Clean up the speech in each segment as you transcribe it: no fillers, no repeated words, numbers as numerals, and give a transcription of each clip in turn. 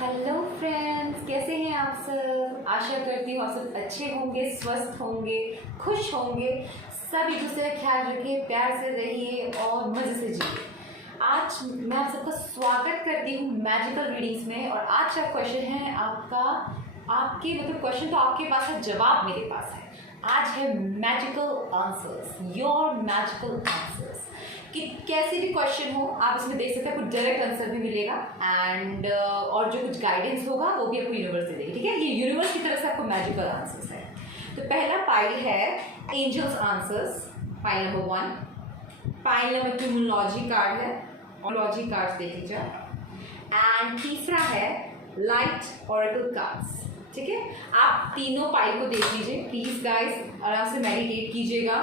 Hello friends, कैसे हैं आप सब। आशा करती हूँ आप सब अच्छे होंगे, स्वस्थ होंगे, खुश होंगे। सब एक दूसरे का ख्याल रखिए, प्यार से रहिए और मज़े से जिए। आज मैं आप सबका स्वागत करती हूँ मैजिकल रीडिंग्स में। और आज का क्वेश्चन है आपके क्वेश्चन तो आपके पास है, जवाब मेरे पास है। आज है magical answers, your magical answers. कि कैसे भी क्वेश्चन हो आप इसमें देख सकते हैं, कुछ डायरेक्ट आंसर भी मिलेगा एंड और जो कुछ गाइडेंस होगा वो भी आपको यूनिवर्स से देगी। ठीक है, ये यूनिवर्स की तरफ से आपको मैजिकल आंसर्स है। तो पहला पाइल है angels answers, pile number 1। Pile number 2 numerology card है, न्यूमरोलॉजी कार्ड्स देख लीजिए। एंड तीसरा है लाइट ऑरेकल कार्ड्स। ठीक है, आप तीनों पाइल को देख लीजिए प्लीज गाइस, आराम से मेडिटेट कीजिएगा।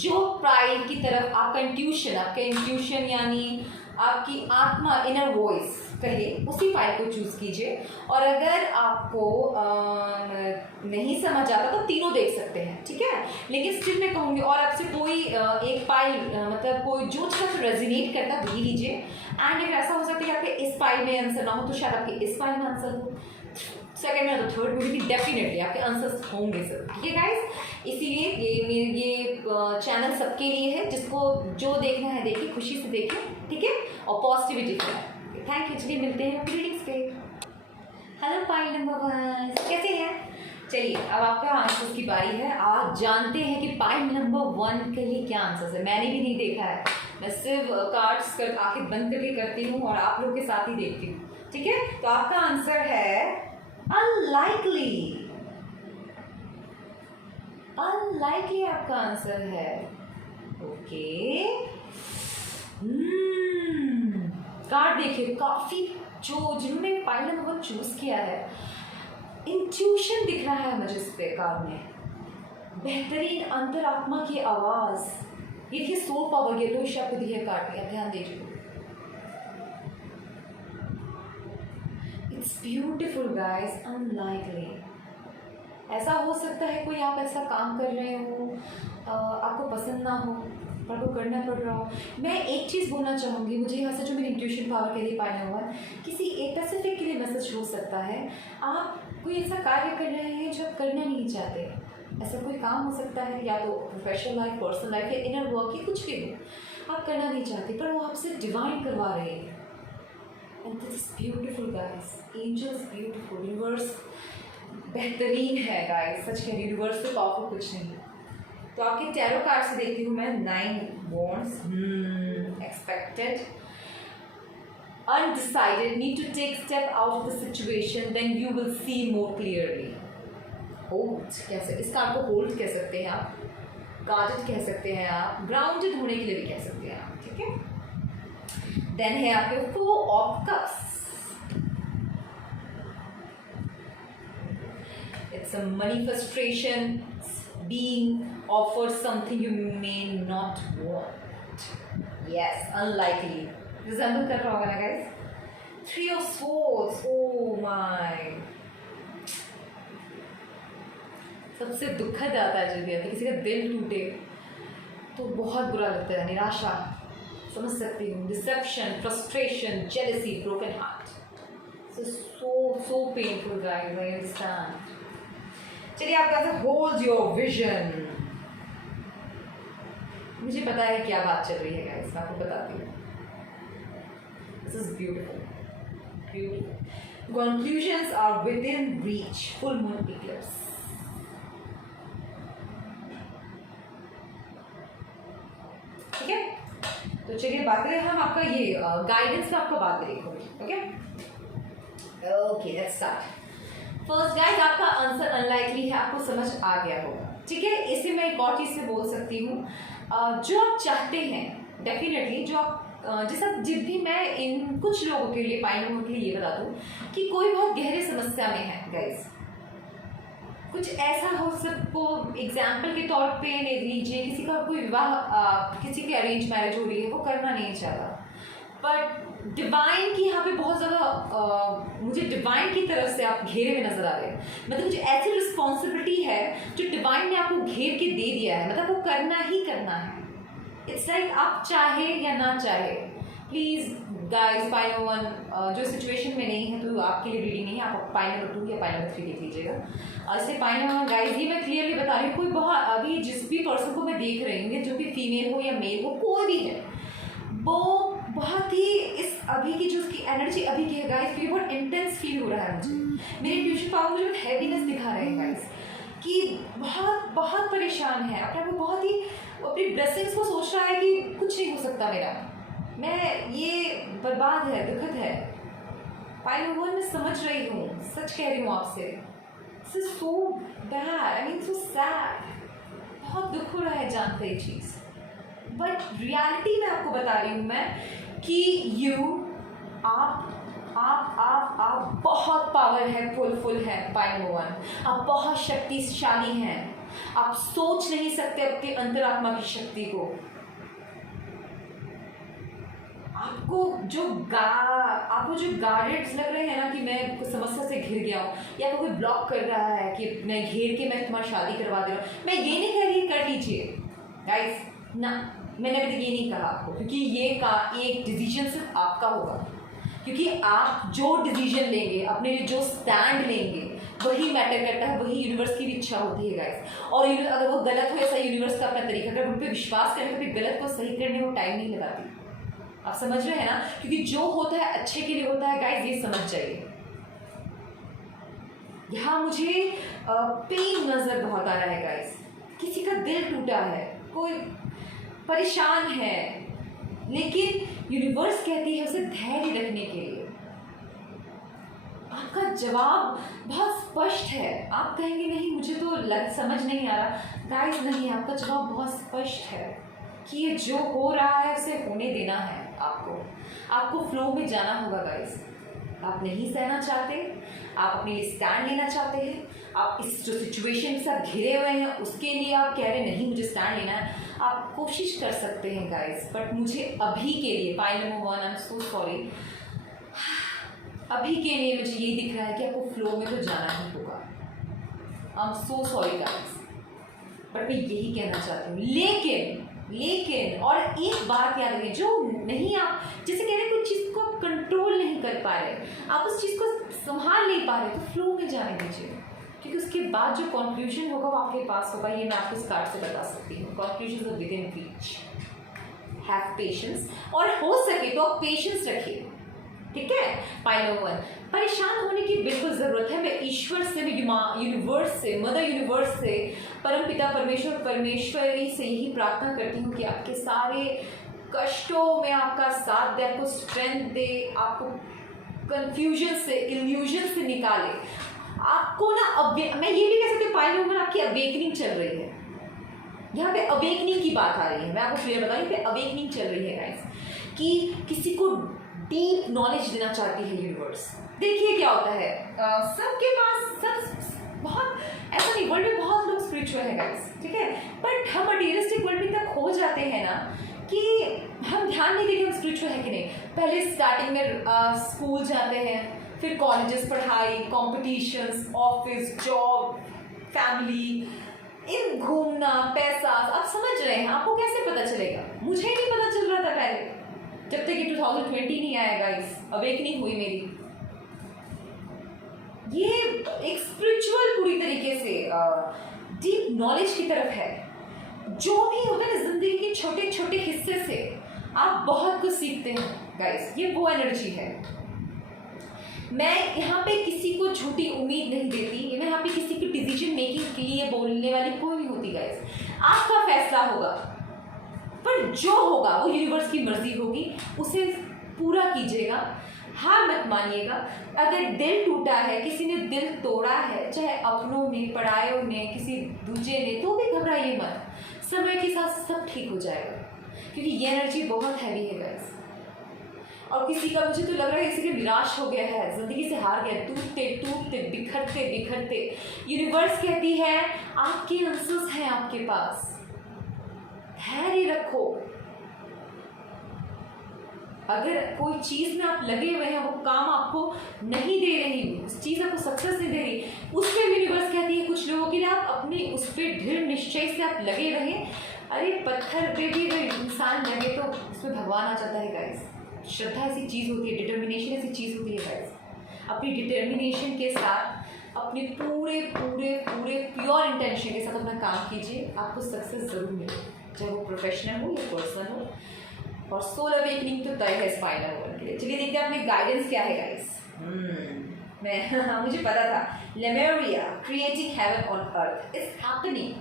जो पाइल की तरफ आपका इंट्यूशन यानी आपकी आत्मा, इनर वॉइस कहे, उसी पाइल को चूज कीजिए। और अगर आपको नहीं समझ आता तो तीनों देख सकते हैं, ठीक है। लेकिन स्टिल मैं कहूँगी, और आपसे कोई एक पाइल कोई जो चीज़ रेजिनेट करता है वही लीजिए। एंड अगर ऐसा हो सकता है कि आपके इस पाइल में आंसर ना हो तो शायद आपके इस पाइल में आंसर हो, सेकेंड में तो थर्ड में भी डेफिनेटली आपके आंसर्स होंगे सर। ठीक है गाइस, इसीलिए ये चैनल सबके लिए है, जिसको जो देखना है देखिए, खुशी से देखिए, ठीक है, और पॉजिटिविटी है। Thank you. चलिए मिलते हैं रीडिंग्स पे। हेलो पाइल नंबर 1, कैसे हैं। चलिए अब आपका आंसर्स की बारी है। आज जानते हैं कि पाइल नंबर 1 के लिए क्या आंसर्स है। मैंने भी नहीं देखा है, मैं सिर्फ कार्ड्स कर आंखें बंद करके करती हूँ और आप लोग के साथ ही देखती हूँ। ठीक है, तो आपका आंसर है अनलाइकली। अनलाइकली आपका आंसर है। ओके, कार्ड देखिए, काफी जिन्होंने पाइल नंबर 1 चूज किया है, इंट्यूशन दिख रहा है मुझे इस पे कार्ड में। बेहतरीन अंतरात्मा की आवाज, ये देखिए सोल पावर, येलो शब्द दी है कार्ड में, ध्यान दीजिए। It's beautiful guys, unlikely. ऐसा हो सकता है कोई आप ऐसा काम कर रहे हो, आपको पसंद ना हो पर आपको करना पड़ रहा हो। मैं एक चीज़ बोलना चाहूँगी, मुझे यहाँ से जो मेरी इंट्यूशन पावर के लिए पाया हुआ है, किसी एक पैसिफिक के लिए मैसेज हो सकता है। आप कोई ऐसा कार्य कर रहे हैं जो आप करना नहीं चाहते। ऐसा कोई काम हो सकता है, या तो प्रोफेशनल लाइफ, पर्सनल लाइफ, या इनर वर्क, या कुछ भी हो, आप करना नहीं चाहते पर वो आपसे डिवाइन करवा रहे हैं। And this is beautiful guys, angels beautiful, universe बेहतरीन है गाइस, सच कह रही हूँ, यूनिवर्स से पावरफुल कुछ नहीं। तो आपके टैरो कार्ड से देखती हूँ मैं 9 wands, expected, undecided, need to take step out of the situation, then you will see more clearly. Hold कैसे, इस कार्ड को होल्ड कह सकते हैं आप, गार्डेड कह सकते हैं आप, ग्राउंडेड होने के लिए भी कह सकते हैं आप। ठीक है, देन है आपके 4 of cups. It's a manifestation, being offered something you may not want. Yes, unlikely. Resemble कर रहा होगा ना guys? 3 of swords. Oh my. सबसे दुखद आता है जब भी किसी का दिल टूटे तो बहुत बुरा लगता है, निराशा, समझ सकती हूँ, deception, frustration, jealousy, broken heart. So painful guys, I understand. चलिए आपका होल्ड योर विजन। मुझे पता है क्या बात चल रही है गाइस, मैं आपको बताती हूँ। This is beautiful, beautiful. Conclusions are within reach, full moon eclipse. ठीक है, तो चलिए बात करें हम आपका ये गाइडेंस का, आपको बात करेंगे। Okay okay, let's start. First guys, आपका आंसर अनलाइकली है, आपको समझ आ गया होगा। ठीक है, इसे मैं एक और चीज़ से बोल सकती हूँ, जो आप चाहते हैं डेफिनेटली, जो आप जैसा जिद भी मैं इन कुछ लोगों के लिए, पाइल लोगों के लिए ये बता दूँ कि कोई बहुत गहरे समस्या में है गाइस, कुछ ऐसा हो सबको एग्जाम्पल के तौर पे ले लीजिए, किसी का कोई विवाह, किसी की अरेंज मैरिज हो रही है, वो करना नहीं चाहता, बट डिवाइन की यहाँ पे बहुत ज़्यादा मुझे डिवाइन की तरफ से आप घेरे में नजर आ रहे हैं। मतलब कुछ ऐसी रिस्पॉन्सिबिलिटी है जो डिवाइन ने आपको घेर के दे दिया है, मतलब वो करना ही करना है। इट्स लाइक आप चाहे या ना चाहे, प्लीज गाइस पाइल नंबर 1 जो सिचुएशन में नहीं है तो आपके लिए रीडिंग नहीं है, आप पाइल नंबर 2 या पाइल नंबर 3 देख लीजिएगा। इससे पाइल नंबर गाइस ये मैं क्लियरली बता रही हूँ, कोई बहुत अभी जिस भी पर्सन को मैं देख रही हूँ, जो भी फीमेल हो या मेल हो, कोई भी है, वो बहुत ही इस अभी की जो उसकी एनर्जी अभी की है गाइस, क्योंकि बहुत इंटेंस फील हो रहा है मुझे, मेरे ट्यूशन पावर मुझे हैवीनेस दिखा रहे हैं गाइस, कि बहुत बहुत परेशान है अपने आप को, बहुत ही अपनी ब्लेसिंग्स को सोच रहा है कि कुछ नहीं हो सकता मेरा, मैं ये बर्बाद है, दुखद है। पाइल नंबर 1 मैं समझ रही हूँ, सच कह रही हूँ आपसे, this is so bad, I mean so sad, बहुत दुख हो रहा है जानते ये चीज़, बट रियलिटी में आपको बता रही हूँ मैं कि आप बहुत पावर है, फुल है पाइल नंबर 1, आप बहुत शक्तिशाली हैं, आप सोच नहीं सकते आपके अंतरात्मा की शक्ति को, आपको जो गार्डेड्स लग रहे हैं ना कि मैं कुछ समस्या से घिर गया हूँ, या आपको कोई ब्लॉक कर रहा है कि मैं घेर के मैं तुम्हारी शादी करवा दे रहा हूँ, मैं ये नहीं कह रही कर लीजिए गाइस ना, मैंने अभी तक ये नहीं कहा आपको, क्योंकि ये का एक डिसीजन सिर्फ आपका होगा, क्योंकि आप जो डिसीजन लेंगे, अपने लिए जो स्टैंड लेंगे, वही मैटर करता है, वही यूनिवर्स की भी इच्छा होती है गाइस। और अगर वो गलत हो, ऐसा यूनिवर्स का अपना तरीका, अगर उन पर विश्वास करें तो फिर गलत को सही करने में टाइम नहीं लगाती, आप समझ रहे हैं ना, क्योंकि जो होता है अच्छे के लिए होता है गाइस, ये समझ जाइए। यहाँ मुझे पेन नजर बहुत आ रहा है गाइस, किसी का दिल टूटा है, कोई परेशान है, लेकिन यूनिवर्स कहती है उसे धैर्य रखने के लिए। आपका जवाब बहुत स्पष्ट है, आप कहेंगे नहीं मुझे तो समझ नहीं आ रहा, गाइस नहीं, आपका जवाब बहुत स्पष्ट है कि ये जो हो रहा है उसे होने देना है, आपको फ्लो में जाना होगा गाइस। आप नहीं सहना चाहते, आप अपने लिए स्टैंड लेना चाहते हैं, आप इस जो सिचुएशन के साथ घिरे हुए हैं उसके लिए आप कह रहे हैं नहीं मुझे स्टैंड लेना है, आप कोशिश कर सकते हैं गाइस, बट मुझे अभी के लिए pile number 1 I am so sorry, अभी के लिए मुझे ये दिख रहा है कि आपको फ्लो में तो जाना ही होगा, I am so sorry guys, but मैं यही कहना चाहती हूँ। लेकिन और एक बात याद रखिए, जो नहीं आप जैसे कह रहे हैं कुछ चीज़ को कंट्रोल नहीं कर पा रहे, आप उस चीज़ को संभाल नहीं पा रहे, तो फ्लो में जाने दीजिए, क्योंकि उसके बाद जो कंक्लूजन होगा वो आपके पास होगा, ये मैं आपको इस कार्ड से बता सकती हूँ। Conclusion with in reach, have patience, और हो सके तो आप पेशेंस रखिए, ठीक है। पाइल नंबर 1, परेशान होने की बिल्कुल ज़रूरत है, मैं ईश्वर से, यूनिवर्स से, मदर यूनिवर्स से, परम पिता परमेश्वरी से यही प्रार्थना करती हूँ कि आपके सारे कष्टों में आपका साथ दे, आपको स्ट्रेंथ दे, आपको कंफ्यूजन से, इल्यूजन से निकाले, आपको ना मैं ये भी कह सकती हूँ पाइल नंबर आपकी अवेकनिंग चल रही है, यहाँ पे अवेकनिंग की बात आ रही है, मैं आपको क्लियर बताऊँ, यहाँ पे अवेकनिंग चल रही है गाइस, कि किसी को डीप नॉलेज देना चाहती है यूनिवर्स। देखिए क्या होता है, सबके पास सब बहुत ऐसा नहीं, वर्ल्ड में बहुत लोग स्पिरिचुअल है गाइस, ठीक है, बट हम मटीरियलिस्टिक वर्ल्ड में तक खो जाते हैं ना कि हम ध्यान नहीं देते हम स्पिरिचुअल है कि नहीं। पहले स्टार्टिंग में स्कूल जाते हैं, फिर कॉलेजेस, पढ़ाई, कॉम्पिटिशन्स, ऑफिस, जॉब, फैमिली, इन घूमना, पैसा, आप समझ रहे हैं, आपको कैसे पता चलेगा, मुझे नहीं पता चल रहा था पहले, जब तक कि 2020 नहीं आया गाइस, अवेकनिंग हुई मेरी, ये एक स्पिरिचुअल पूरी तरीके से डीप नॉलेज की तरफ है। जो भी होता है ना जिंदगी के छोटे छोटे हिस्से से आप बहुत कुछ सीखते हैं गाइस, ये वो एनर्जी है। मैं यहाँ पे किसी को झूठी उम्मीद नहीं देती, मैं यहाँ पे किसी की डिसीजन मेकिंग के लिए बोलने वाली कोई नहीं होती गाइस, आपका फैसला होगा, पर जो होगा वो यूनिवर्स की मर्जी होगी, उसे पूरा कीजिएगा, हार मत मानिएगा। अगर दिल टूटा है, किसी ने दिल तोड़ा है, चाहे अपनों ने, परायों ने, किसी दूसरे ने, तो भी घबराइए मत, समय के साथ सब ठीक हो जाएगा, क्योंकि ये एनर्जी बहुत हैवी है गाइस। और किसी का मुझे तो लग रहा है किसी का निराश हो गया है, जिंदगी से हार गया, टूटते टूटते बिखरते बिखरते, यूनिवर्स कहती है आपके आंसर्स हैं आपके पास, धैर्य रखो। अगर कोई चीज़ में आप लगे हुए हैं, वो काम आपको नहीं दे रही, उस चीज़ आपको सक्सेस नहीं दे रही, उस पर यूनिवर्स कहती है कुछ लोगों के लिए आप अपने उस पर दृढ़ निश्चय से आप लगे रहें। अरे पत्थर पे भी अगर इंसान लगे तो उस पर भगवान आ जाता है गाइस, श्रद्धा ऐसी चीज़ होती है, डिटर्मिनेशन ऐसी चीज़ होती है गाइस। अपनी डिटर्मिनेशन के साथ, अपने पूरे पूरे पूरे प्योर इंटेंशन के साथ अपना काम कीजिए, आपको सक्सेस ज़रूर मिलेगी, चाहे वो प्रोफेशनल हो या पर्सनल हो। और सोल अवेकनिंग तो तय है स्पाइनल वर्ल्ड के लिए। चलिए देखते हैं अपने गाइडेंस क्या है गाइस। मैं मुझे पता था, Lemuria creating heaven on earth is happening.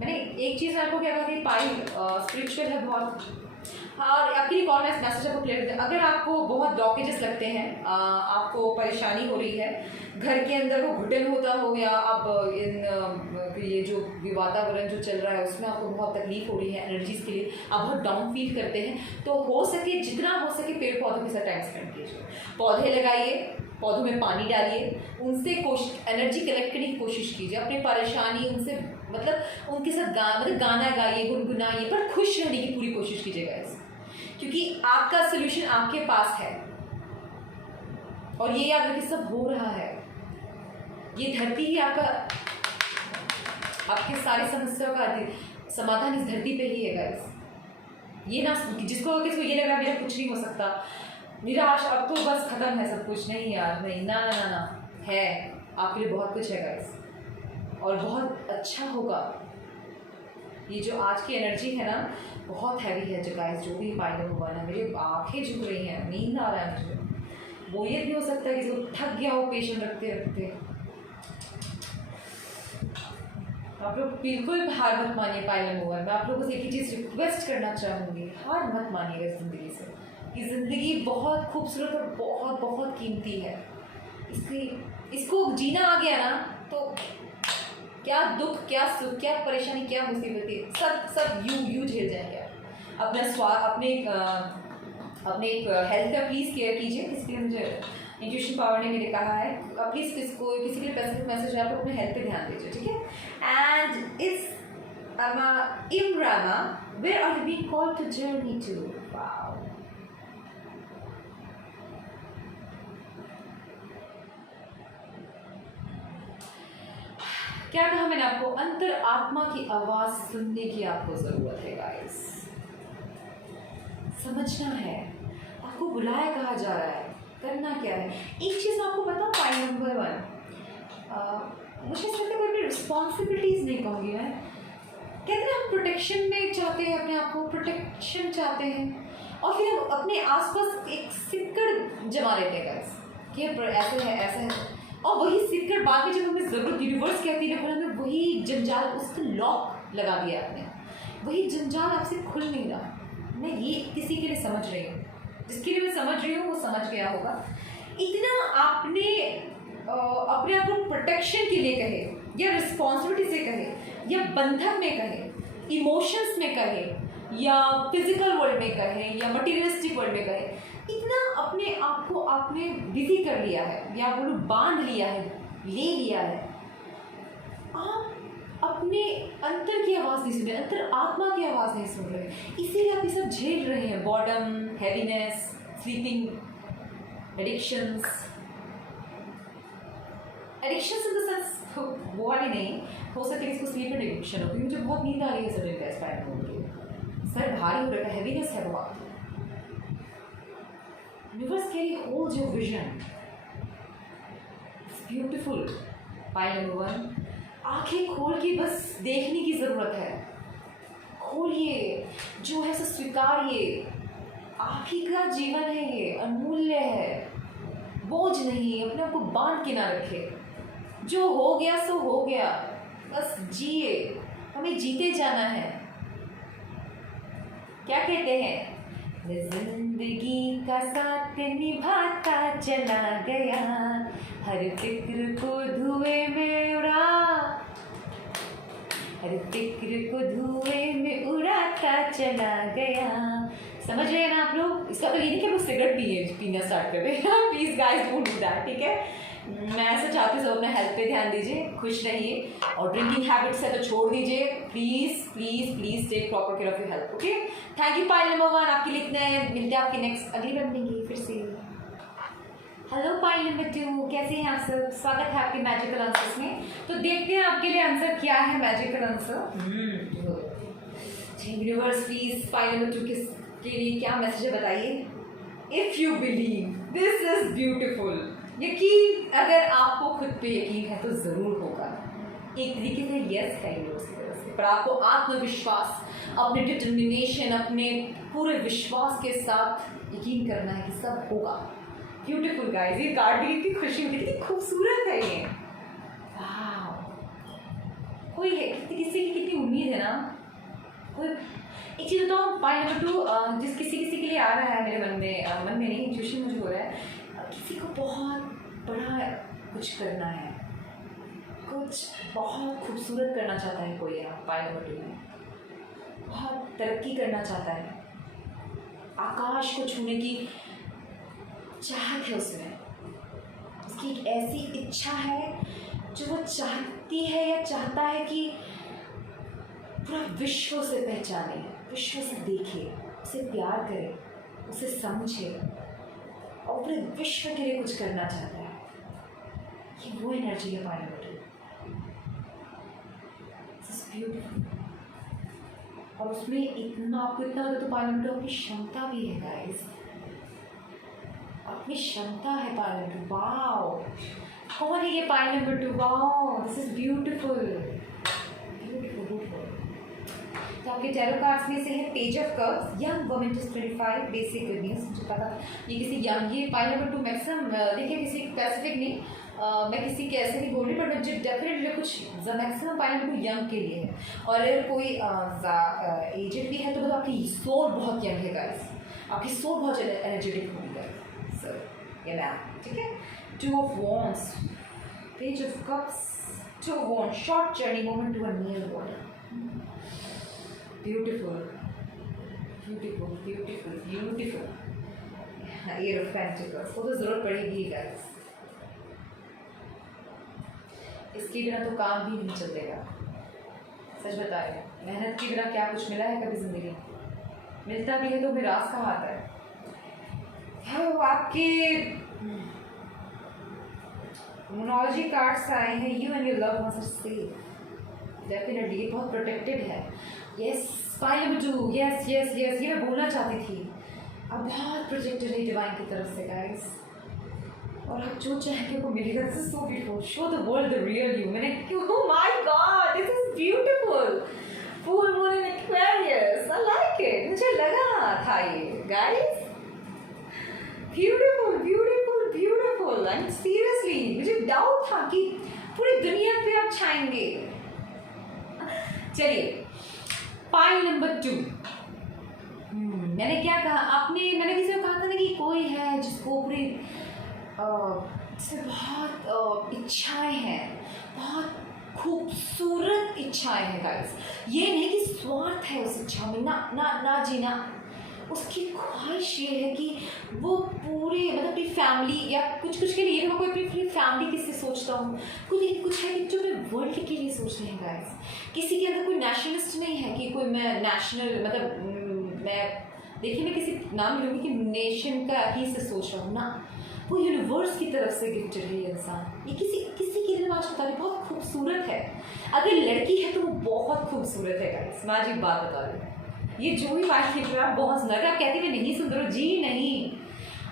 मैंने एक चीज़ आपको क्या कहा कि पाई स्पिरिचुअल है बहुत। और आपके लिए कॉल मैसेज आपको क्लियर करते हैं। अगर आपको बहुत ब्लॉकेजेस लगते हैं, आपको परेशानी हो रही है, घर के अंदर वो घुटन होता हो, या आप ये जो वातावरण जो चल रहा है उसमें आपको बहुत तकलीफ हो रही है, एनर्जीज के लिए आप बहुत डाउन फील करते हैं, तो हो सके जितना हो सके पेड़ पौधों के साथ टाइम स्पेंड कीजिए। पौधे लगाइए, पौधों में पानी डालिए, उनसे एनर्जी कलेक्ट करने की कोशिश कीजिए। अपनी परेशानी उनसे मतलब उनके साथ गाना गाइए, गुनगुनाइए, पर खुश रहने की पूरी कोशिश कीजिएगा ऐसे, क्योंकि आपका सोल्यूशन आपके पास है। और ये याद रखिए, सब हो रहा है, ये धरती ही आपके सारी समस्याओं का समाधान इस धरती पे ही है गाइस। ये ना जिसको ये लग रहा है मेरा कुछ नहीं हो सकता, निराश, अब तो बस खत्म है सब कुछ, नहीं यार, नहीं, ना ना ना ना, है आपके लिए बहुत कुछ है गाइस, और बहुत अच्छा होगा। ये जो आज की एनर्जी है ना, बहुत हैवी है जो गाइस, जो भी फाइनल हुआ ना, मेरी आंखें झुक रही हैं, नींद आ रहा है मुझे, बोरियत भी हो सकता है, किसी को थक गया हो पेशेंट रखते रखते। आप लोग बिल्कुल हार मत मानिए पाइलम ओवर। मैं आप लोगों से एक ही चीज़ रिक्वेस्ट करना चाहूँगी, हार मत मानिएगा इस ज़िंदगी से। ये ज़िंदगी बहुत खूबसूरत और बहुत बहुत कीमती है। इसको जीना आ गया ना तो क्या दुख, क्या सुख, क्या परेशानी, क्या मुसीबतें, सब यू झेल जाएंगे। अपने एक हेल्थ का प्लीज़ केयर कीजिए। इसके लिए मुझे इंट्यूशन पावर ने मेरे कहा है, प्लीज़ किसी के लिए पैसिफिक मैसेज है, आप अपने हेल्थ पे ध्यान दीजिए, ठीक है। एंड इस Imrama, where are you being called to journey to? Wow. क्या कहा मैंने आपको, अंतर आत्मा की आवाज सुनने की आपको जरूरत है गाइस। समझना है आपको बुलाया कहा जा रहा है, करना क्या है। एक चीज आपको बताऊं, पॉइंट नंबर 1, मुझे ऐसा लगता है कोई रिस्पॉन्सिबिलिटीज नहीं कहूँगी मैं, कहते हैं हम प्रोटेक्शन में चाहते हैं, अपने आप को प्रोटेक्शन चाहते हैं, और फिर हम अपने आसपास एक सिक्कड़ जमा लेते हैं गाइस कि ऐसे है ऐसे है, और वही सिक्कड़ बाद में जब हमें ज़रूरत यूनिवर्स कहती है, हमें वही जंजाल, उसका लॉक लगा दिया आपने, वही जंजाल आपसे खुल नहीं रहा। मैं ये किसी के लिए समझ रही हूँ, जिसके लिए मैं समझ रही हूँ वो समझ गया होगा। इतना आपने अपने आप को प्रोटेक्शन के लिए कहे, या रिस्पॉन्सिबिलिटी से कहे, या बंधन में कहे, इमोशंस में कहे, या फिजिकल वर्ल्ड में कहे, या मटीरियलिस्टिक वर्ल्ड में कहे, इतना अपने आप को आपने बिजी कर लिया है, या बोलो बांध लिया है, ले लिया है। आप अपने अंतर की आवाज़ नहीं सुन रहे, अंतर आत्मा की आवाज़ नहीं सुन रहे, इसीलिए आप ये सब झेल रहे हैं, boredom, heaviness, sleeping, addictions in the sense वो वाली नहीं, हो सकता है इसको स्लीप एडिक्शन हो, क्योंकि मुझे बहुत नींद आ रही है सडन का स्पाइनल कॉर्ड के, सर भारी हो रहा है, हैवीनेस है बहुत। Universe can hold your vision, it's beautiful. Pile number 1, आंखें खोल के बस देखने की ज़रूरत है, खोलिए, जो है सो स्वीकारिए, आप ही का जीवन है, ये अनमूल्य है, बोझ नहीं, अपने आप को बांध के ना रखे, जो हो गया सो हो गया, बस जिए, हमें जीते जाना है। क्या कहते हैं, जिंदगी का साथ निभाता चला गया, हर फिक्र को धुएं में उड़ा, हर फिक्र को धुएं में उड़ाता चला गया। समझ रहे हैं ना आप लोग? इसका तो ये नहीं कि आप सिगरेट पीना स्टार्ट कर रहे हैं, please guys don't do that, ठीक है। मैं ऐसा चाहती हूँ सब अपने हेल्थ पे ध्यान दीजिए, खुश रहिए, और ड्रिंकिंग हैबिट्स है तो छोड़ दीजिए, please please please take proper care of your health, okay. Thank you pile number 1, आपके लिए इतना है, मिलते हैं आपके नेक्स्ट अगली बार मिलेंगे फिर से। हेलो पाइल नंबर 2, कैसे हैं आप सब? स्वागत है आपके मैजिकल आंसर्स में। तो देखते हैं आपके लिए आंसर क्या है, magical answer. Universe please pile number 2 के लिए क्या मैसेज है बताइए? If you believe this is beautiful. यकीन, अगर आपको खुद पे यकीन है तो ज़रूर होगा। एक तरीके से यस है यूनिवर्स की तरफ से, पर आपको आत्मविश्वास, अपने डिटर्मिनेशन, अपने पूरे विश्वास के साथ यकीन करना है कि सब होगा। ब्यूटिफुल गाइस, ये कार्ड भी इतनी खुशी होती है, कितनी खूबसूरत है ये। वाह, कोई है किसी की कितनी उम्मीद है ना। कोई एक चीज़ बताऊँ, पॉइंट नंबर 2 जिस किसी के लिए आ रहा है मेरे मन में नहीं, इंट्यूशन मुझे हो रहा है, किसी को बहुत बड़ा कुछ करना है, कुछ बहुत खूबसूरत करना चाहता है कोई। पॉइंट नंबर 2 में बहुत तरक्की करना चाहता है, आकाश को छूने की चाहत है उसमें, उसकी एक ऐसी इच्छा है जो वो चाहती है या चाहता है कि पूरा विश्व से पहचाने, विश्व से देखे, उसे प्यार करे, उसे समझे और पूरे विश्व के लिए कुछ करना चाहता है। ये वो एनर्जी है पायलट, ब्यूटीफुल। और उसमें इतना आपको इतना तो पायलट अपनी क्षमता भी है गाइस, अपनी क्षमता है पायलट। वाओ, कौन है ये pilot? Wow, this is beautiful, beautiful, beautiful. तो आपके टैरो कार्ड्स में से है page of cups, young woman to 25, basic good news. मुझे पता ये किसी यंग, ये पाइल नंबर 2 मैक्सिमम देखिए किसी स्पेसिफिक नहीं, मैं किसी के ऐसे नहीं बोल रही, बट मुझे डेफिनेटली कुछ मैक्सिमम पाइल नंबर 2 यंग के लिए है। और अगर कोई एजेड भी है तो मतलब आपकी सोल बहुत यंग है गाइस, आपकी सोल बहुत एनर्जेटिक होगी गाइस। सो ये मैम, ठीक है। 2 of Wands, Page of Cups, 2 of Wands, short journey moment to a near water. Beautiful, beautiful, beautiful, beautiful. Eight of Pentacles, वो तो जरूरत पड़ेगी गाइस, इसके बिना तो काम भी नहीं चलेगा। सच बताए, मेहनत के बिना क्या कुछ मिला है कभी जिंदगी? मिलता भी है तो मिरास का आता है। वो आपके मोनोलॉजी कार्ड्स आए हैं, you and your loved ones are safe. Definitely ये बहुत प्रोटेक्टेड है। Yes, pile number 2, yes yes yes, ये मैं बोलना चाहती थी। अब बहुत प्रोटेक्टेड है डिवाइन की तरफ से गाइस, और अब जो चाहेंगे वो मिलेगा। This is so beautiful, show the world the real you. मैंने, oh my god, this is beautiful. Full moon in Aquarius, I like it, मुझे लगा था ये guys. Beautiful, beautiful, beautiful. And seriously मुझे डाउट था कि पूरी दुनिया पे आप छाएंगे। चलिए, पाइल नंबर 2, मैंने क्या कहा, मैंने किसी को कहा था ना कि कोई है जिसको पूरी जिसमें बहुत इच्छाएं हैं, बहुत खूबसूरत इच्छाएं हैं गाइस। ये नहीं कि स्वार्थ है उस इच्छा में, ना ना ना जीना। उसकी ख्वाहिश ये है कि वो पूरे मतलब अपनी फैमिली या कुछ के लिए, ये कोई अपनी फैमिली किससे सोचता हूँ, कुछ है कि जो मैं वर्ल्ड के लिए सोच रहे हैं गाइस। किसी के अंदर कोई नेशनलिस्ट नहीं है कि कोई मैं नेशनल मतलब मैं देखिए मैं किसी नाम लूँगी कि नेशन का ही से सोच रहा हूँ ना, वो यूनिवर्स की तरफ से गिफ्टेड है ये इंसान। ये किसी के लिए आज बता रही बहुत खूबसूरत है। अगर लड़की है तो वो बहुत खूबसूरत है गाइस, मैं आज एक बात बता रही हूँ। ये जो भी बात खेल रहा है आप बहुत सुंदर है। आप कहते हैं नहीं सुंदर हो, जी नहीं,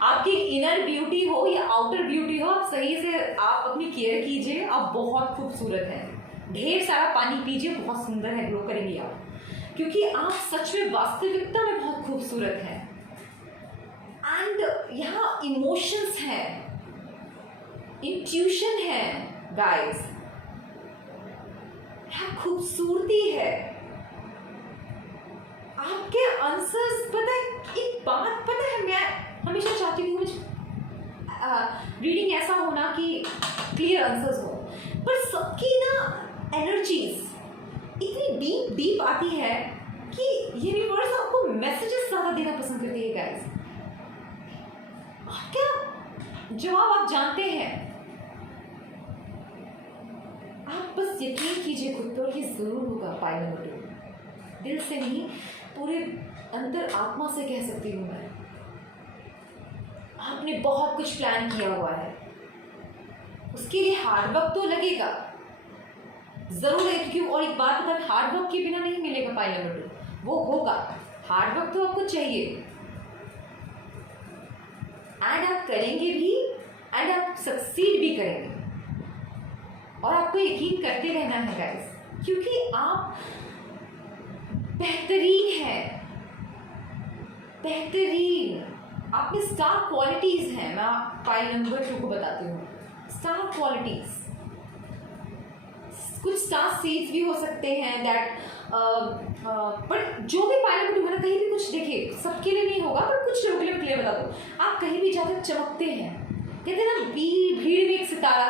आपकी इनर ब्यूटी हो या आउटर ब्यूटी हो, आप सही से आप अपनी केयर कीजिए, आप बहुत खूबसूरत हैं। ढेर सारा पानी पीजिए, बहुत सुंदर है, ग्लो करेंगे आप, क्योंकि आप सच में वास्तविकता में बहुत खूबसूरत हैं। एंड यहाँ इमोशंस हैं, इंट्यूशन है गाइस, यहाँ खूबसूरती है, आपके आंसर्स। पता है एक बात, पता है मैं हमेशा चाहती हूँ मुझे रीडिंग ऐसा होना कि क्लियर आंसर्स हो, पर सबकी ना एनर्जीज इतनी डीप आती है कि यूनिवर्स आपको मैसेजेस ज़्यादा देना पसंद करती है गाइस। क्या जवाब आप जानते हैं, आप बस यकीन कीजिए खुद पर, ये जरूर होगा। पाइल नंबर 2, दिल से नहीं पूरे अंतर आत्मा से कह सकती हूँ मैं। आपने बहुत कुछ प्लान किया हुआ है, उसके लिए हार्ड वर्क तो लगेगा जरूर है, क्योंकि और एक बात बता, हार्ड वर्क के बिना नहीं मिलेगा पाइल नंबर 2, वो होगा। हार्ड वर्क तो आपको चाहिए, एंड आप करेंगे भी, एंड आप सक्सीड भी करेंगे, और आपको यकीन करते रहना है गाइस, क्योंकि आप बेहतरीन हैं, बेहतरीन, आप में स्टार क्वालिटीज हैं। मैं फाइल नंबर 2 को बताती हूँ, स्टार क्वालिटीज। कुछ स्टार सीड्स भी हो सकते हैं दैट, बट जो भी फाइल नंबर 2 है ना, कहीं भी कुछ देखिए, सबके लिए नहीं होगा, पर कुछ लोगों के लिए क्लियर बता दो, आप कहीं भी जाकर चमकते हैं। कहते हैं ना, भीड़ में एक सितारा,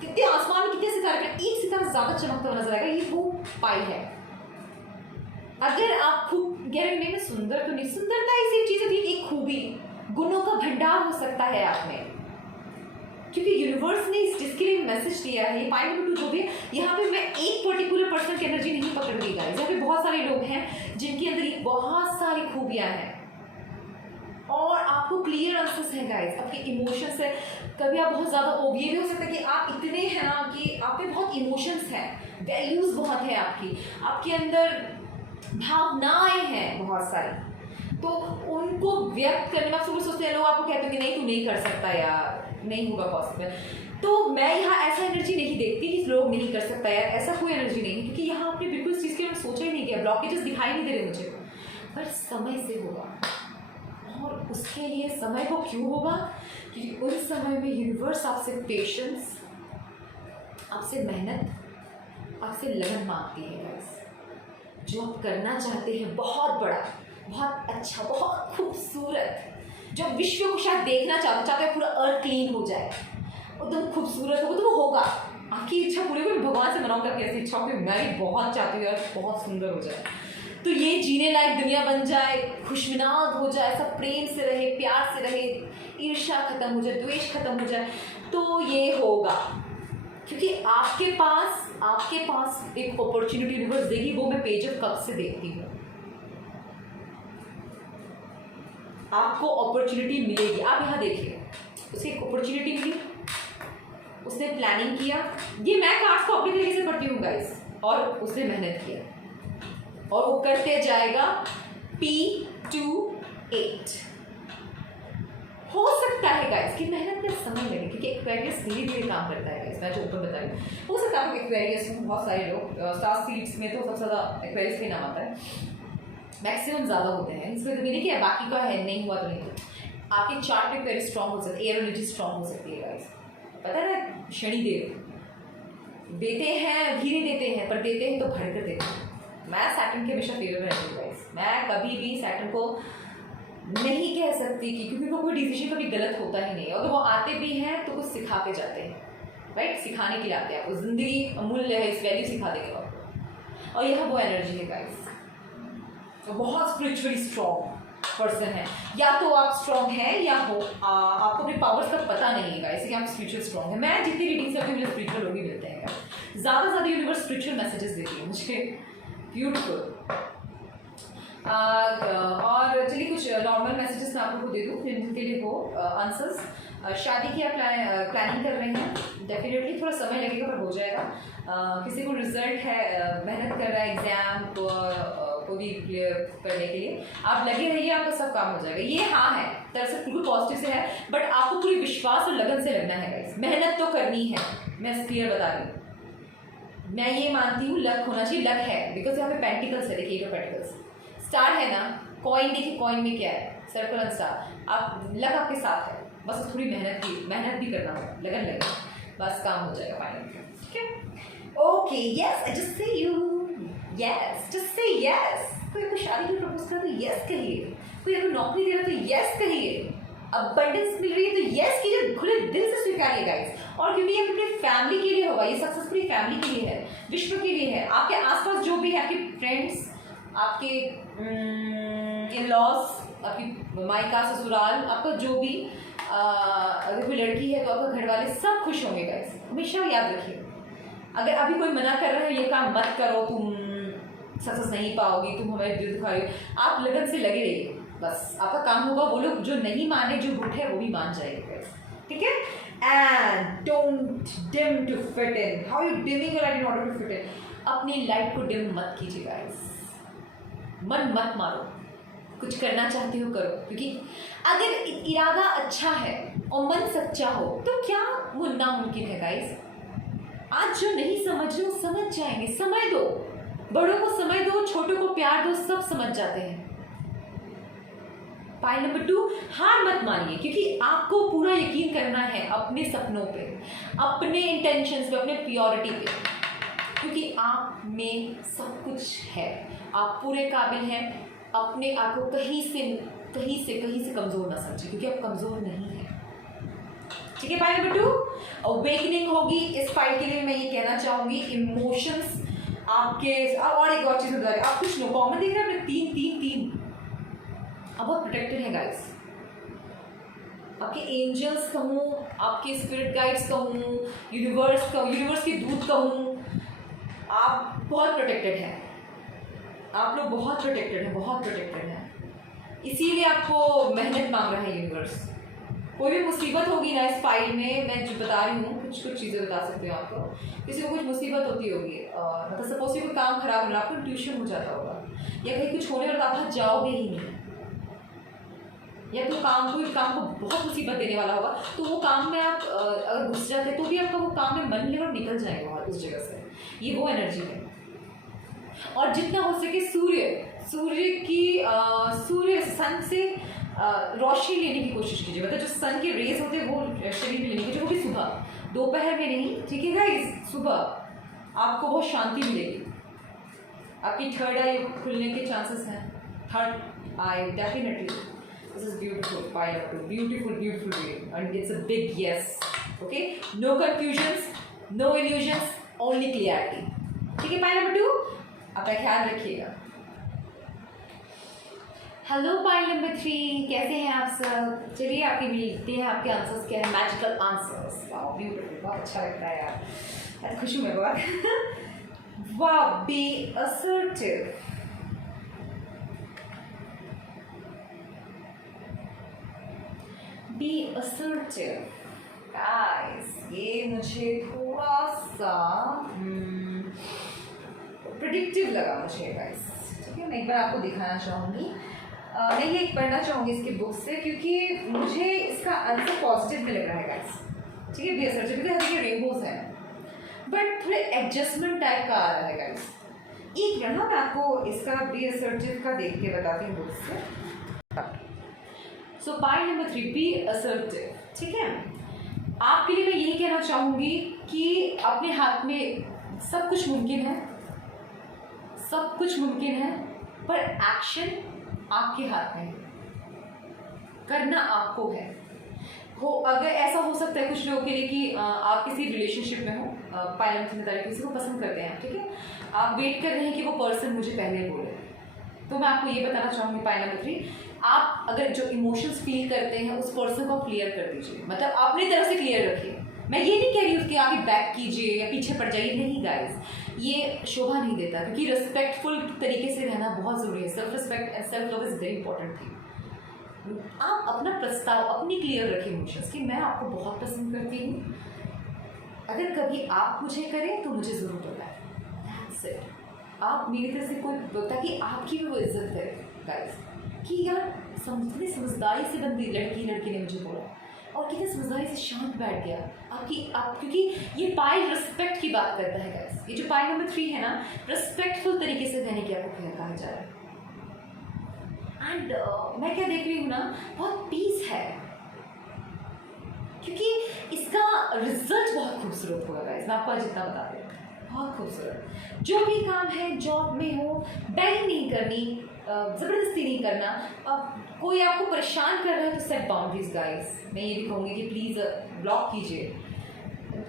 कितने आसमान में कितने सितारे, एक सितारा ज्यादा चमकता हुआ नजर आएगा, ये वो पाई है। अगर आप खूब गहरे में सुंदर तो नहीं, सुंदरता ऐसी चीज होती है, एक खूबी, गुणों का भंडार हो सकता है आप में, क्योंकि यूनिवर्स ने जिसके लिए मैसेज दिया है, ये फाइल नंबर 2 जो भी है, यहाँ पे मैं एक पर्टिकुलर पर्सन की एनर्जी नहीं पकड़ रही गाइस, यहाँ पे बहुत सारे लोग हैं जिनके अंदर बहुत सारी खूबियां हैं, और आपको क्लियर आंसर्स हैं गाइस, आपके इमोशंस है। कभी आप बहुत ज़्यादा ये भी हो सकता है कि आप इतने हैं ना कि आप में बहुत इमोशंस हैं, वैल्यूज़ बहुत है आपके अंदर भावनाएं हैं बहुत सारी, तो उनको व्यक्त करने में आप सुबह सोचते हैं, लोग आपको कहते हैं कि नहीं तू नहीं कर सकता यार, नहीं होगा पॉसिबल। तो मैं यहाँ ऐसा एनर्जी नहीं देखती कि लोग नहीं कर सकता यार, ऐसा कोई एनर्जी नहीं, क्योंकि यहाँ आपने बिल्कुल इस चीज़ के बारे में सोचा ही नहीं किया, ब्लॉकेजेस दिखाई नहीं दे रहे मुझे, पर समय से होगा। और उसके लिए समय को क्यों होगा, क्योंकि उस समय में यूनिवर्स आपसे पेशेंस, आपसे मेहनत, आपसे लगन मांगती है गाइस। जो आप करना चाहते हैं बहुत बड़ा, बहुत अच्छा, बहुत खूबसूरत, जो विश्व को शायद देखना चाहते हैं, पूरा अर्थ क्लीन हो जाए, एकदम खूबसूरत हो, तो वो होगा। आपकी इच्छा पूरी हुई, भगवान से मनाऊंगा कि ऐसी इच्छा हो, मैं भी बहुत चाहती हूँ यार, बहुत सुंदर हो जाए, तो ये जीने लायक दुनिया बन जाए, खुशमिनाद हो जाए, सब प्रेम से रहे, प्यार से रहे, ईर्ष्या खत्म हो जाए, द्वेष खत्म हो जाए, तो ये होगा। क्योंकि आपके पास एक अपॉर्चुनिटी यूनिवर्स देगी, वो मैं पेज ऑफ कप से देखती हूँ। आपको अपॉर्चुनिटी मिलेगी, आप यहाँ देखिए, उसे एक अपॉर्चुनिटी मिली, उसने प्लानिंग किया, ये मैं कार्ड्स को अपनी तरीके से पढ़ती हूँ गाइस, और उसने मेहनत किया, और वो करते जाएगा P28। हो सकता है गाइस कि मेहनत में समय लगे, क्योंकि एक्वेरियस धीरे धीरे काम करता है गाइस, मैं जो ऊपर बता रही हूँ। हो सकता है एक्वेरियस में बहुत सारे लोग, स्टार सीड्स में तो सबसे ज़्यादा एक्वेरियस का नाम आता है, मैक्सिमम ज़्यादा होते हैं, इसमें तो नहीं किया, बाकी का है नहीं हुआ तो नहीं हुआ। आपके चार्ट में वेरी स्ट्रॉन्ग हो सकती है, एयर एनर्जी स्ट्रॉन्ग हो सकती है गाइस। पता है शनिदेव देते हैं, धीरे देते हैं, पर देते हैं तो भर कर देते हैं। मैं सैटर्न के हमेशा फेवर रहती हूँ गाइस, मैं कभी भी सैटर्न को नहीं कह सकती कि, क्योंकि वो कोई डिसीजन कभी गलत होता ही नहीं है, अगर वो आते भी हैं तो कुछ सिखा के जाते हैं, राइट, सिखाने के लिए आते हैं, आपको जिंदगी अमूल्य है, इस वैल्यू सिखा देंगे आपको, और यह वो एनर्जी है गाइस। तो बहुत स्पिरिचुअली स्ट्रॉन्ग पर्सन है, या तो आप स्ट्रॉन्ग हैं या हो आपको अपने पावर्स का पता नहीं है गाइस कि आप स्पिरिचुअल स्ट्रॉन्ग है। मैं जितनी रीडिंग से मुझे स्पिरिचुअल लोग ही मिलते हैं, ज़्यादा से ज़्यादा यूनिवर्स स्पिरिचुअल मैसेजेस देती है मुझे, ब्यूटीफुल। और चलिए कुछ नॉर्मल मैसेजेस मैं आपको दे दूँ जिनके लिए हो आंसर्स। शादी की आप प्लानिंग कर रहे हैं, डेफिनेटली थोड़ा समय लगेगा पर हो जाएगा। किसी को रिजल्ट है, मेहनत कर रहा है एग्जाम को भी क्लियर करने के लिए, आप लगे रहिए, आपका सब काम हो जाएगा। ये हाँ है, दरअसल बिल्कुल पॉजिटिव से है, बट आपको पूरी विश्वास और लगन से लगना है गाइस, मेहनत तो करनी है, मैं क्लियर बता रही हूँ। मैं ये मानती हूँ लक होना चाहिए, लक है, बिकॉज यहाँ पे पेंटिकल्स है, देखिए पेंटिकल्स, स्टार है ना, कॉइन देखिए, कॉइन में क्या है, सर्कल एंड स्टार, आप लक आपके साथ है, बस थोड़ी मेहनत भी करना होगा, लगन लगे, बस काम हो जाएगा फाइनल। ठीक है, okay, yes, I just say you, yes, just say yes. कोई आपको शादी की प्रपोज कर रहा है तो यस कहिए, कोई आपको नौकरी दे रहा है तो यस कहिए, अबंडेंस मिल रही है तो यस कीजिए, खुले दिल से स्वीकारिए गाइस। और क्योंकि ये अपनी फैमिली के लिए होगा, ये सक्सेस पूरी फैमिली के लिए है, विश्व के लिए है, आपके आसपास जो भी है, आपके फ्रेंड्स, आपके इन-लॉज, आपकी मायका ससुराल, आपका जो भी अगर कोई लड़की है तो आपका घर वाले सब खुश होंगे गाइस, हमेशा याद रखिए। अगर अभी कोई मना कर रहा है ये काम मत करो, तुम सक्सेस नहीं पाओगी, तुम हमें दिल दुखा रही हो, आप लगन से लगे रहिए, बस आपका काम होगा। वो लोग जो नहीं माने, जो रूठे, वो भी मान जाएंगे गाइस, ठीक है। And don't dim to fit in, how you dimming your light in order to fit in, अपनी लाइट को डिम मत कीजिए गाइस, मन मत मारो, कुछ करना चाहते हो करो, क्योंकि अगर इरादा अच्छा है और मन सच्चा हो तो क्या नामुमकिन है गाइस। आज जो नहीं समझ रहे वो समझ जाएंगे, समय दो, बड़ों को समय दो, छोटों को प्यार दो, सब समझ जाते हैं। पॉइंट नंबर 2, हार मत मानिए, क्योंकि आपको पूरा यकीन करना है अपने सपनों पे, अपने इंटेंशंस पे, अपने प्योरिटी पे, क्योंकि आप में सब कुछ है, आप पूरे काबिल हैं। अपने आप को कहीं से कमज़ोर ना समझिए, क्योंकि आप कमज़ोर नहीं हैं। ठीक है। पॉइंट नंबर 2, अवेकनिंग होगी। इस फाइल के लिए मैं ये कहना चाहूँगी, इमोशंस आपके, और एक और चीज़ बता रहे, आप कुछ नो कॉमन देख रहे हैं अपने 3 अब बहुत प्रोटेक्टेड है गाइस। आपके एंजल्स कहूँ, आपके स्पिरिट गाइड्स कहूँ, यूनिवर्स के दूत कहूँ, आप बहुत प्रोटेक्टेड हैं। आप लोग बहुत प्रोटेक्टेड हैं, इसीलिए आपको मेहनत मांग रहा है यूनिवर्स। कोई भी मुसीबत होगी ना इस फाइल में, मैं जो बता रही हूँ कुछ चीज़ें बता सकती हूँ आपको। किसी को कुछ मुसीबत होती होगी, मतलब सपोज कोई काम खराब हो रहा है, आपको ट्यूशन हो जाता होगा, या कहीं कुछ होने वाला, आप जाओगे ही नहीं, या कोई काम को बहुत मुसीबत देने वाला होगा, तो वो काम में आप अगर घुस जाते तो भी आपका वो काम में मन नहीं और निकल जाएगा उस जगह से। ये वो एनर्जी है। और जितना हो सके सूर्य सन से रोशनी लेने की कोशिश कीजिए, मतलब जो सन के रेज होते हैं वो शरीर में लेने कीजिए, वो भी सुबह, दोपहर में नहीं। ठीक है गाइस, सुबह आपको बहुत शांति मिलेगी। आपकी थर्ड आई खुलने के चांसेस हैं, third I definitely. This is beautiful, pile of beautiful reading, and it's a big yes. Okay, no confusions, no illusions, only clarity. ठीक है। pile number 2, अपना ख्याल रखिएगा। हेलो pile number 3, कैसे हैं आप सब? चलिए आपके मिलते हैं, आपके आंसर्स क्या है, मैजिकल आंसर्स। वाह ब्यूटीफुल, बहुत अच्छा लगता है यार खुश हूँ मैं बहुत। वाह, be assertive. Be assertive guys, ये मुझे थोड़ा सा प्रेडिक्टिव लगा मुझे गाइस। ठीक है, मैं एक बार आपको दिखाना चाहूँगी, मैं ये पढ़ना चाहूँगी इसकी बुक से, क्योंकि मुझे इसका आंसर पॉजिटिव में लग रहा है गाइस। ठीक है, बी असर्टिव, क्योंकि ये रेनबोज हैं, बट थोड़े एडजस्टमेंट टाइप का आ रहा है गाइस। एक मिनट, मैं आपको इसका बी असर्टिव का देख के बताती हूँ बुक से। So point number 3, be assertive. ठीक है, आपके लिए मैं यही कहना चाहूँगी कि अपने हाथ में सब कुछ मुमकिन है, सब कुछ मुमकिन है, पर एक्शन आपके हाथ में है, करना आपको है। अगर ऐसा हो सकता है कुछ लोगों के लिए कि आप किसी रिलेशनशिप में हो, पायलट में किसी को पसंद करते हैं, ठीक है, आप वेट कर रहे हैं कि वो पर्सन मुझे पहले बोले, तो मैं आपको ये बताना चाहूँगी पॉइंट नंबर 3, आप अगर जो इमोशंस फील करते हैं उस पर्सन को क्लियर कर दीजिए, मतलब अपनी तरफ से क्लियर रखिए। मैं ये नहीं कह रही उसके आगे बैक कीजिए या पीछे पड़ जाइए, नहीं गाइस, ये शोभा नहीं देता, क्योंकि रिस्पेक्टफुल तरीके से रहना बहुत ज़रूरी है। Self respect and self love is very important thing. आप अपना प्रस्ताव अपनी क्लियर रखें इमोशंस कि मैं आपको बहुत पसंद करती हूँ, अगर कभी आप मुझे करें तो मुझे ज़रूर बताएं, दैट्स इट। आप मेरी तरफ से कोई, ताकि आपकी भी वो इज्जत करे गाइस, कि यार समझदारी से बंदी लड़की ने मुझे बोला और कितनी समझदारी से शांत बैठ गया क्योंकि ये पाइल रिस्पेक्ट की बात करता है गाइस। ये जो पाइल नंबर 3 है ना, रिस्पेक्टफुल तरीके से कहने की आपको कहा जा रहा है। एंड मैं क्या देख रही हूँ ना, बहुत पीस है, क्योंकि इसका रिजल्ट बहुत खूबसूरत होगा गाइस। मैं आपको जितना बता रही हूँ, बहुत खूबसूरत। जो भी काम है, जॉब में हो, बैग नहीं करनी, ज़बरदस्ती नहीं करना। कोई आपको परेशान कर रहा है तो सेट बाउंड्रीज गाइस। मैं ये भी कहूँगी कि प्लीज़ ब्लॉक कीजिए,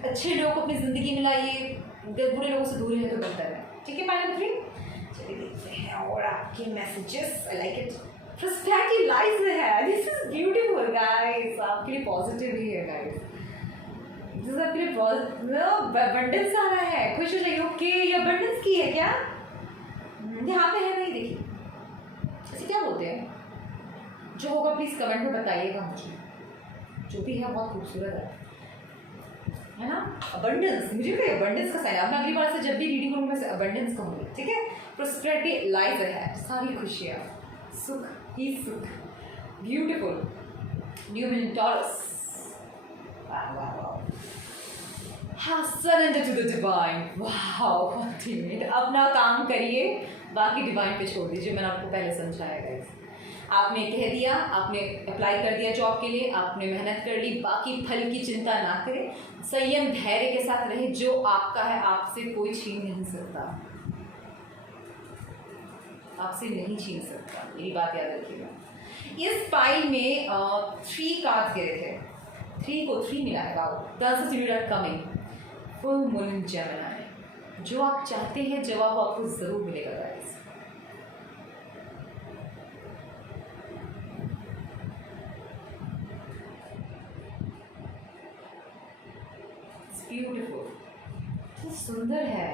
अच्छे लोगों को अपनी ज़िंदगी में लाइए, बुरे लोगों से दूर रहे तो बेहतर है। ठीक है, पॉइंट नंबर 3। चलिए देखते हैं और आपके messages. I like it, personality lies है, दिस इज ब्यूटीफुल गाइस। आपके लिए पॉजिटिव ही है गाइस, दिस आपके लिए अबंडेंस आ रहा है, खुश हो जाइए। ओके, ये अबंडेंस की है क्या? यहाँ पे है, नहीं देखिए, इसे क्या बोलते हैं? जो होगा प्लीज़ कमेंट में बताइएगा मुझे, जो भी है बहुत खूबसूरत है ना। अबंडेंस, मुझे भी अबंडेंस का साइन है। मैं अगली बार से जब भी रीडिंग करूँगा मैं अबंडेंस कहूँगी, ठीक है। प्रोस्पेरिटी लाइज अहेड, सारी खुशियाँ, सुख ही सुख, ब्यूटिफुल, न्यूमन टॉरस, हाँ, surrender to the divine, wow, ultimate. अपना काम करिए, बाकी डिवाइन पे छोड़ दीजिए। मैंने आपको पहले समझाया गाइस, आपने कह दिया, आपने अप्लाई कर दिया जॉब के लिए, आपने मेहनत कर ली, बाकी फल की चिंता ना करें, संयम धैर्य के साथ रहे। जो आपका है आपसे कोई छीन नहीं सकता, आपसे नहीं छीन सकता, मेरी बात याद रखिएगा। इस पाइल में 3 कार्ड्स गिरे थे, 3 को 3 मिला है। Wow, the coming, full moon Gemini. जो आप चाहते हैं जवाब आपको जरूर मिलेगा गाइस। ब्यूटीफुल, तो सुंदर है।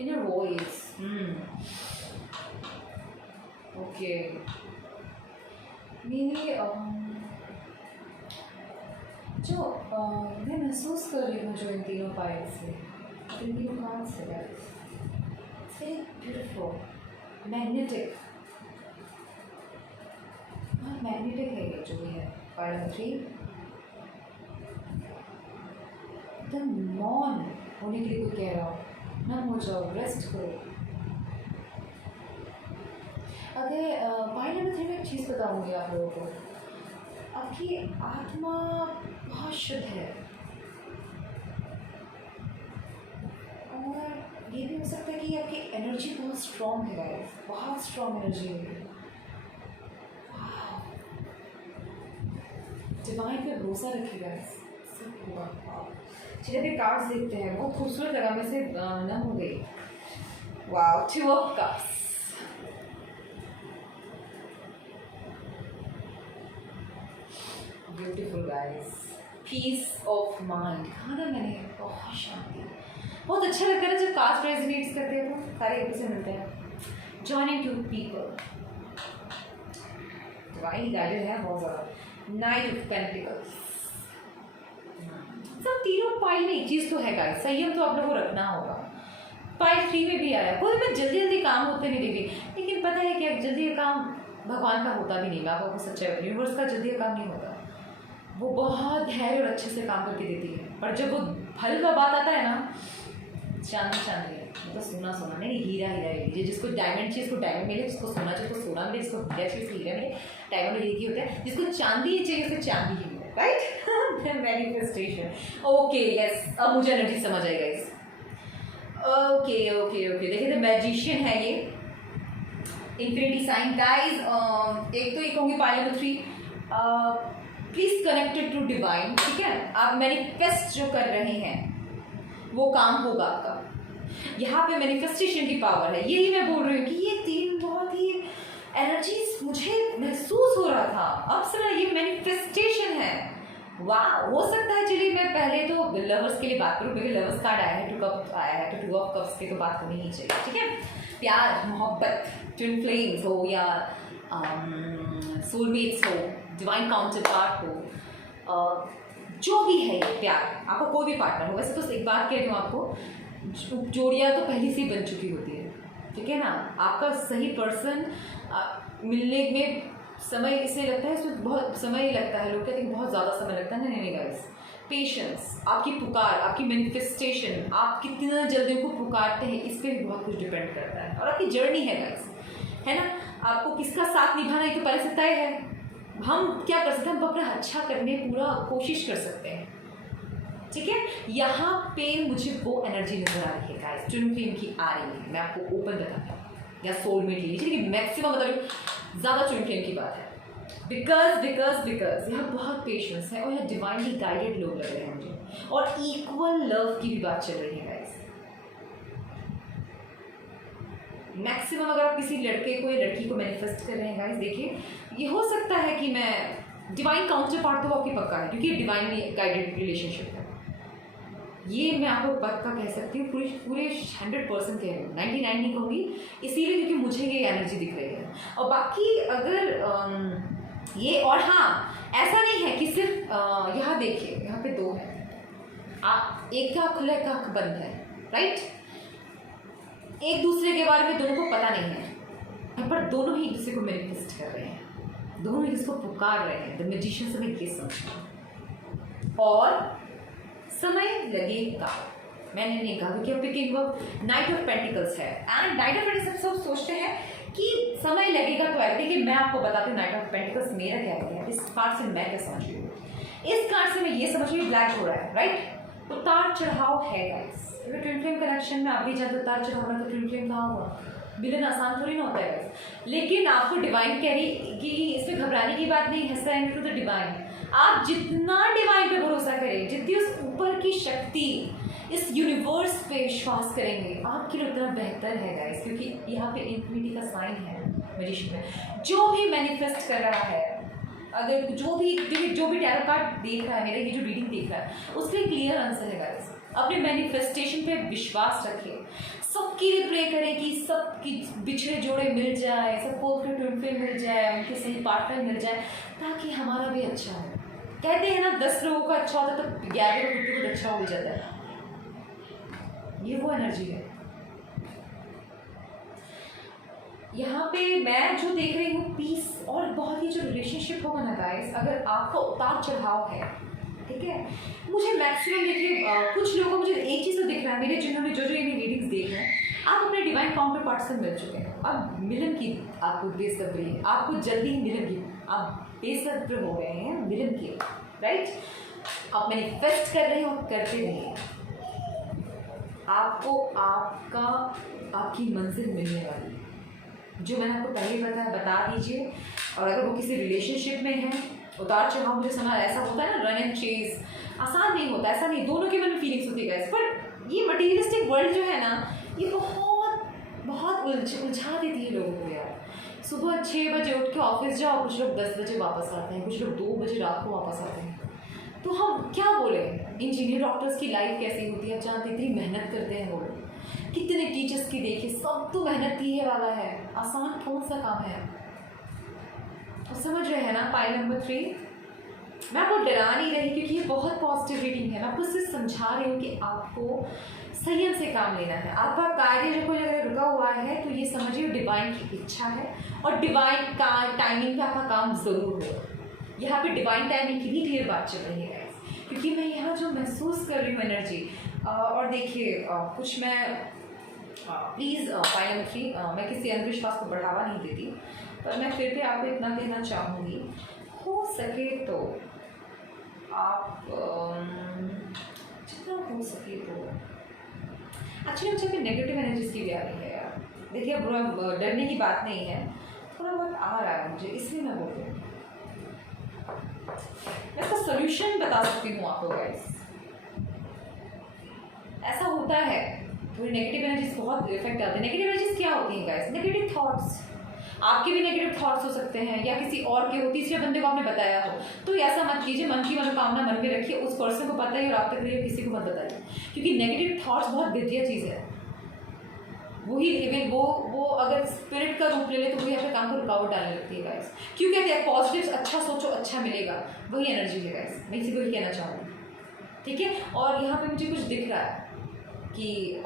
इनर वॉइस, ओके, मेरे जो मैं महसूस कर रही हूँ जो इन तीनों पाइल से, इन तीनों कार्ड से, वेरी ब्यूटीफुल, मैग्नेटिक, मैग्नेटिक है ये जो भी है। पाइल नंबर 3 एकदम मौन होने के लिए कोई कह रहा हो, नम हो जाओ, रेस्ट करो। अगर पाइल नंबर 3 में एक चीज़ बताऊंगी आप लोगों को, आपकी आत्मा बहुत शुद्ध है, और ये भी हो सकता है कि आपकी एनर्जी बहुत स्ट्रॉन्ग है गाइस, बहुत स्ट्रॉन्ग एनर्जी है। डिवाइन पे भरोसा रखिएगा, सब होगा। चलिए अभी कार्ड्स देखते हैं, बहुत खूबसूरत लगा, मैं से नम हो गई। Wow, 2 of cups, beautiful guys, peace of mind. कहा ना मैंने, बहुत शांति, बहुत अच्छा लगता है ना जब कास्ट रेजोनेट्स करते हैं तो सारे एक से मिलते हैं। Joining two people, divine guided है बहुत ज़्यादा। नाइट ऑफ पेंटिकल्स, सब तीनों पाइल में एक चीज़ तो है गाइस, संयम तो आप लोगों को रखना होगा। पाइल 3 में भी आया, कोई मैं जल्दी जल्दी काम होते नहीं देखी, लेकिन पता है क्या, जल्दी काम भगवान का होता भी नहीं, मैं आपको सच्चाई बताऊं, यूनिवर्स का जल्दी काम नहीं होता, वो बहुत धैर्य और अच्छे से काम करके देती है। पर जब वो फल का बात आता है ना, चांदी चांदी है, मतलब सोना सोना नहीं, हीरा हीरा लीजिए। जिसको डायमंड चाहिए उसको डायमंड मिले, जिसको सोना चाहिए उसको सोना मिले, जिसको हीरा चाहिए उसको हीरा मिले। डायमंड हीरा की होता है, जिसको चांदी चाहिए उसको चांदी ही मिले, राइट। मैनिफेस्टेशन, ओके यस, अब मुझे एनर्जी समझ आएगा इस। ओके ओके ओके, देखिए द मैजिशियन है ये, इंफिनिटी साइन गाइज। एक तो ये कहूँगी pile number 3, please connected to divine, ठीक है। आप मैनिफेस्ट जो कर रहे हैं वो काम होगा आपका, यहाँ पे मैनिफेस्टेशन की पावर है। यही मैं बोल रही हूँ कि ये 3 बहुत ही एनर्जीज मुझे महसूस हो रहा था, अब सुना, ये मैनिफेस्टेशन है। वाह, हो सकता है, चलिए मैं पहले तो लवर्स के लिए बात करूँ, क्योंकि लवर्स कार्ड आया है, 2 कप आया है, तो 2 ऑफ कप्स की तो बात होनी ही चाहिए, ठीक है। प्यार, मोहब्बत, ट्विन फ्लेम्स हो या सोलमेट्स हो, डिवाइन काउंटर पार्ट हो, जो भी है ये प्यार, आपका कोई भी पार्टनर हो। वैसे तो एक बात कह रही हूँ आपको, जोड़ियाँ तो पहले से ही बन चुकी होती है, ठीक है ना। आपका सही पर्सन मिलने में समय इसे लगता है, इसमें बहुत समय लगता है, लोग कहते हैं बहुत ज़्यादा समय लगता है। नहीं गाइस, पेशेंस, आपकी पुकार, आपकी मैनिफेस्टेशन, आप कितना जल्दी उनको पुकारते हैं, इस पर भी बहुत कुछ डिपेंड करता है। और आपकी जर्नी है गाइस, है ना। आपको किसका साथ निभाना है तो पहले से तय है। हम क्या कर सकते हैं, हम अपना अच्छा करने पूरा कोशिश कर सकते हैं, ठीक है। यहाँ पे मुझे वो एनर्जी नजर आ रही है गाइस, ट्विन फ्लेम की आ रही है। मैं आपको ओपन बताता हूँ, या सोलमेट लीजिए, लेकिन मैक्सिमम बता रही हूँ, ज़्यादा ट्विन फ्लेम की बात है। बिकॉज यहाँ बहुत पेशेंस है, और यहाँ डिवाइनली गाइडेड लोग लग रहे हैं मुझे, और इक्वल लव की भी बात चल रही है गाइस। मैक्सिमम अगर आप किसी लड़के को या लड़की को मैनिफेस्ट कर रहे हैं गाइस, देखिए ये हो सकता है कि मैं डिवाइन काउंटर पार्ट तो आपकी पक्का है, क्योंकि डिवाइनली गाइडेड रिलेशनशिप है। ये मैं आपको पक्का कह सकती हूँ, पूरे 100% कह रही हूँ, 99 नहीं कहूँगी, इसीलिए क्योंकि मुझे ये एनर्जी दिख रही है। और बाकी अगर ये, और हाँ, ऐसा नहीं है कि सिर्फ यहाँ देखिए, यहाँ पे 2 है, एक का खुला एक का बंद है, राइट। एक दूसरे के बारे में दोनों को पता नहीं है, पर दोनों ही एक दूसरे को मैनिफेस्ट कर रहे हैं, दोनों ही इसको पुकार रहे हैं। द मैजिशियन से मैं ये समझा। और समय लगेगा, मैंने नहीं कहा, क्योंकि picking work night of pentacles है, एंड नाइट ऑफ पेंटिकल्स सब सोचते हैं कि समय लगेगा तो आएगा। देखिए मैं आपको बताती हूँ नाइट ऑफ पेंटिकल्स मेरा क्या है, इस कार्ड से मैं क्या समझ रही हूँ। इस कार्ड से मैं ये समझ रही हूँ ब्लैक हो रहा है, राइट। उतार चढ़ाव है गाइस, ट्विन फ्लेम कनेक्शन में आप भी जानते उतार चढ़ाव ना, तो ट्विन फ्लेम कहाँ हुआ, विलन आसान थोड़ी ना होता है गाइस। लेकिन आपको डिवाइन कह रही कि इसमें घबराने की बात नहीं है, सरेंडर टू द डिवाइन। आप जितना डिवाइन पे भरोसा करें, जितनी उस ऊपर की शक्ति, इस यूनिवर्स पे विश्वास करेंगे, आपके लिए उतना बेहतर है गाइस। क्योंकि यहाँ पे इन्फिनिटी का साइन है मैजिशियन में। जो भी मैनिफेस्ट कर रहा है, अगर जो भी टैरो कार्ड देख रहा है, मेरा ये जो रीडिंग देख रहा है, उसके क्लियर आंसर है गाइस। अपने मैनिफेस्टेशन पे विश्वास रखें, सबके लिए प्रे करें कि सबकी बिछड़े जोड़े मिल जाए, सबको अपने ट्विन फ्लेम मिल जाए, उनके सही पार्टनर मिल जाए, ताकि हमारा भी अच्छा हो। कहते हैं ना 10 लोगों का अच्छा होता है तो 11 लोगों को अच्छा हो जाता है। ये वो एनर्जी है यहाँ पे। मैं जो देख रही हूँ पीस, और बहुत ही जो रिलेशनशिप होगा ना गाइस, अगर आपका उतार चढ़ाव है, ठीक है, मुझे मैक्सिमम देखिए कुछ लोगों को मुझे एक चीज़ तो दिख रहा है, मेरे जिन्होंने जो ये रीडिंग्स देख रहे हैं, आप अपने डिवाइन काउंटर पार्ट से मिल चुके हैं। अब मिलन की आपको बेसब्री है, आपको जल्दी ही मिलन की, आप बेसब्र हो गए हैं मिलन की, राइट। आप मैनिफेस्ट कर रहे हैं और करते रहिए, आपको आपकी मंजिल मिलने वाली है। जो मैंने आपको पहले बताया बता दीजिए। और अगर वो किसी रिलेशनशिप में है, उतार चढ़ाव मुझे समझ ऐसा होता है ना, रन एंड चेज आसान नहीं होता, ऐसा नहीं, दोनों के मन में फीलिंग्स होती है। पर ये मटीरियलिस्टिक वर्ल्ड जो है ना, ये बहुत उलझा देती है लोगों को यार। सुबह 6 बजे उठ के ऑफिस जाओ, कुछ लोग 10 बजे वापस आते हैं, कुछ लोग 2 बजे रात को वापस आते हैं। तो हम क्या बोले, इंजीनियर डॉक्टर्स की लाइफ कैसी होती है, जानते इतनी मेहनत करते हैं वो लोग, कितने टीचर्स की देखिए, सब तो मेहनत ही वाला है, आसान कौन सा काम है। तो समझ रहे हैं ना। पाइल नंबर 3 मैं आपको डरा नहीं रही, क्योंकि ये बहुत पॉजिटिव रीडिंग है। मैं आपको सिर्फ समझा रही हूँ कि आपको संयम से काम लेना है। आपका कार्य जो कोई अगर रुका हुआ है, तो ये समझिए डिवाइन की इच्छा है, और डिवाइन का टाइमिंग पे आपका काम जरूर होगा। यहाँ पे डिवाइन टाइमिंग की भी क्लियर बात चल रही है, क्योंकि मैं यहाँ जो महसूस कर रही हूँ एनर्जी। और देखिए कुछ मैं प्लीज़ पाइल नंबर 3 मैं किसी अंधविश्वास को बढ़ावा नहीं देती, पर मैं फिर भी आपको इतना कहना चाहूँगी, हो सके तो आप जितना हो सके तो एक्चुअली मुझे भी नेगेटिव एनर्जीज की भी आ रही है यार। देखिए बुरा डरने की बात नहीं है, थोड़ा बहुत आ रहा है मुझे, इसलिए मैं बोल रही हूँ। मैं इसका सोल्यूशन बता सकती हूँ आपको गाइस। ऐसा होता है, थोड़ी नेगेटिव एनर्जीज बहुत इफेक्ट आते हैं। नेगेटिव एनर्जीज क्या होती हैं गाइस? Negative thoughts. आपके भी नेगेटिव थॉट्स हो सकते हैं, या किसी और के हो, तीसरे बंदे को आपने बताया हो, तो ऐसा मत कीजिए। मन की मनोकामना मन में रखिए, उस पर्सन को पता है और आप तक रहिए, किसी को मत बताइए, क्योंकि नेगेटिव थॉट्स बहुत घटिया चीज़ है। वही इवन वो अगर स्पिरिट का रूप ले ले, तो वही आपके काम को रुकावट डालने लगती है गाइस। क्यों कहते हैं पॉजिटिव, अच्छा सोचो अच्छा मिलेगा, वही एनर्जी है गाइस। मैं इसी को ही कहना चाहूँगी, ठीक है। और यहाँ पे मुझे कुछ दिख रहा है कि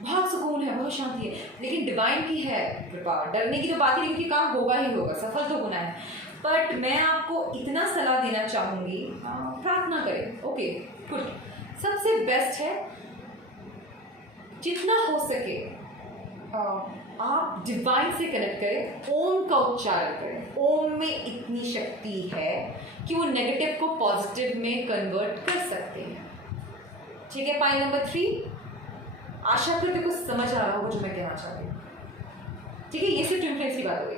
बहुत सुकून है, बहुत शांति है, लेकिन डिवाइन की है कृपा। डरने की तो बात ही नहीं, कि काम होगा ही होगा, सफल तो होना है। बट मैं आपको इतना सलाह देना चाहूँगी, प्रार्थना करें। ओके गुड, सबसे बेस्ट है जितना हो सके आप डिवाइन से कनेक्ट करें, ओम का उच्चारण करें। ओम में इतनी शक्ति है कि वो नेगेटिव को पॉजिटिव में कन्वर्ट कर सकते हैं, ठीक है। पॉइंट नंबर 3 आशा करते कुछ समझ आ रहा होगा जो मैं कहना चाहती हूँ, ठीक है। ये सिर्फ ट्विन फ्लेम्स की बात हो गई।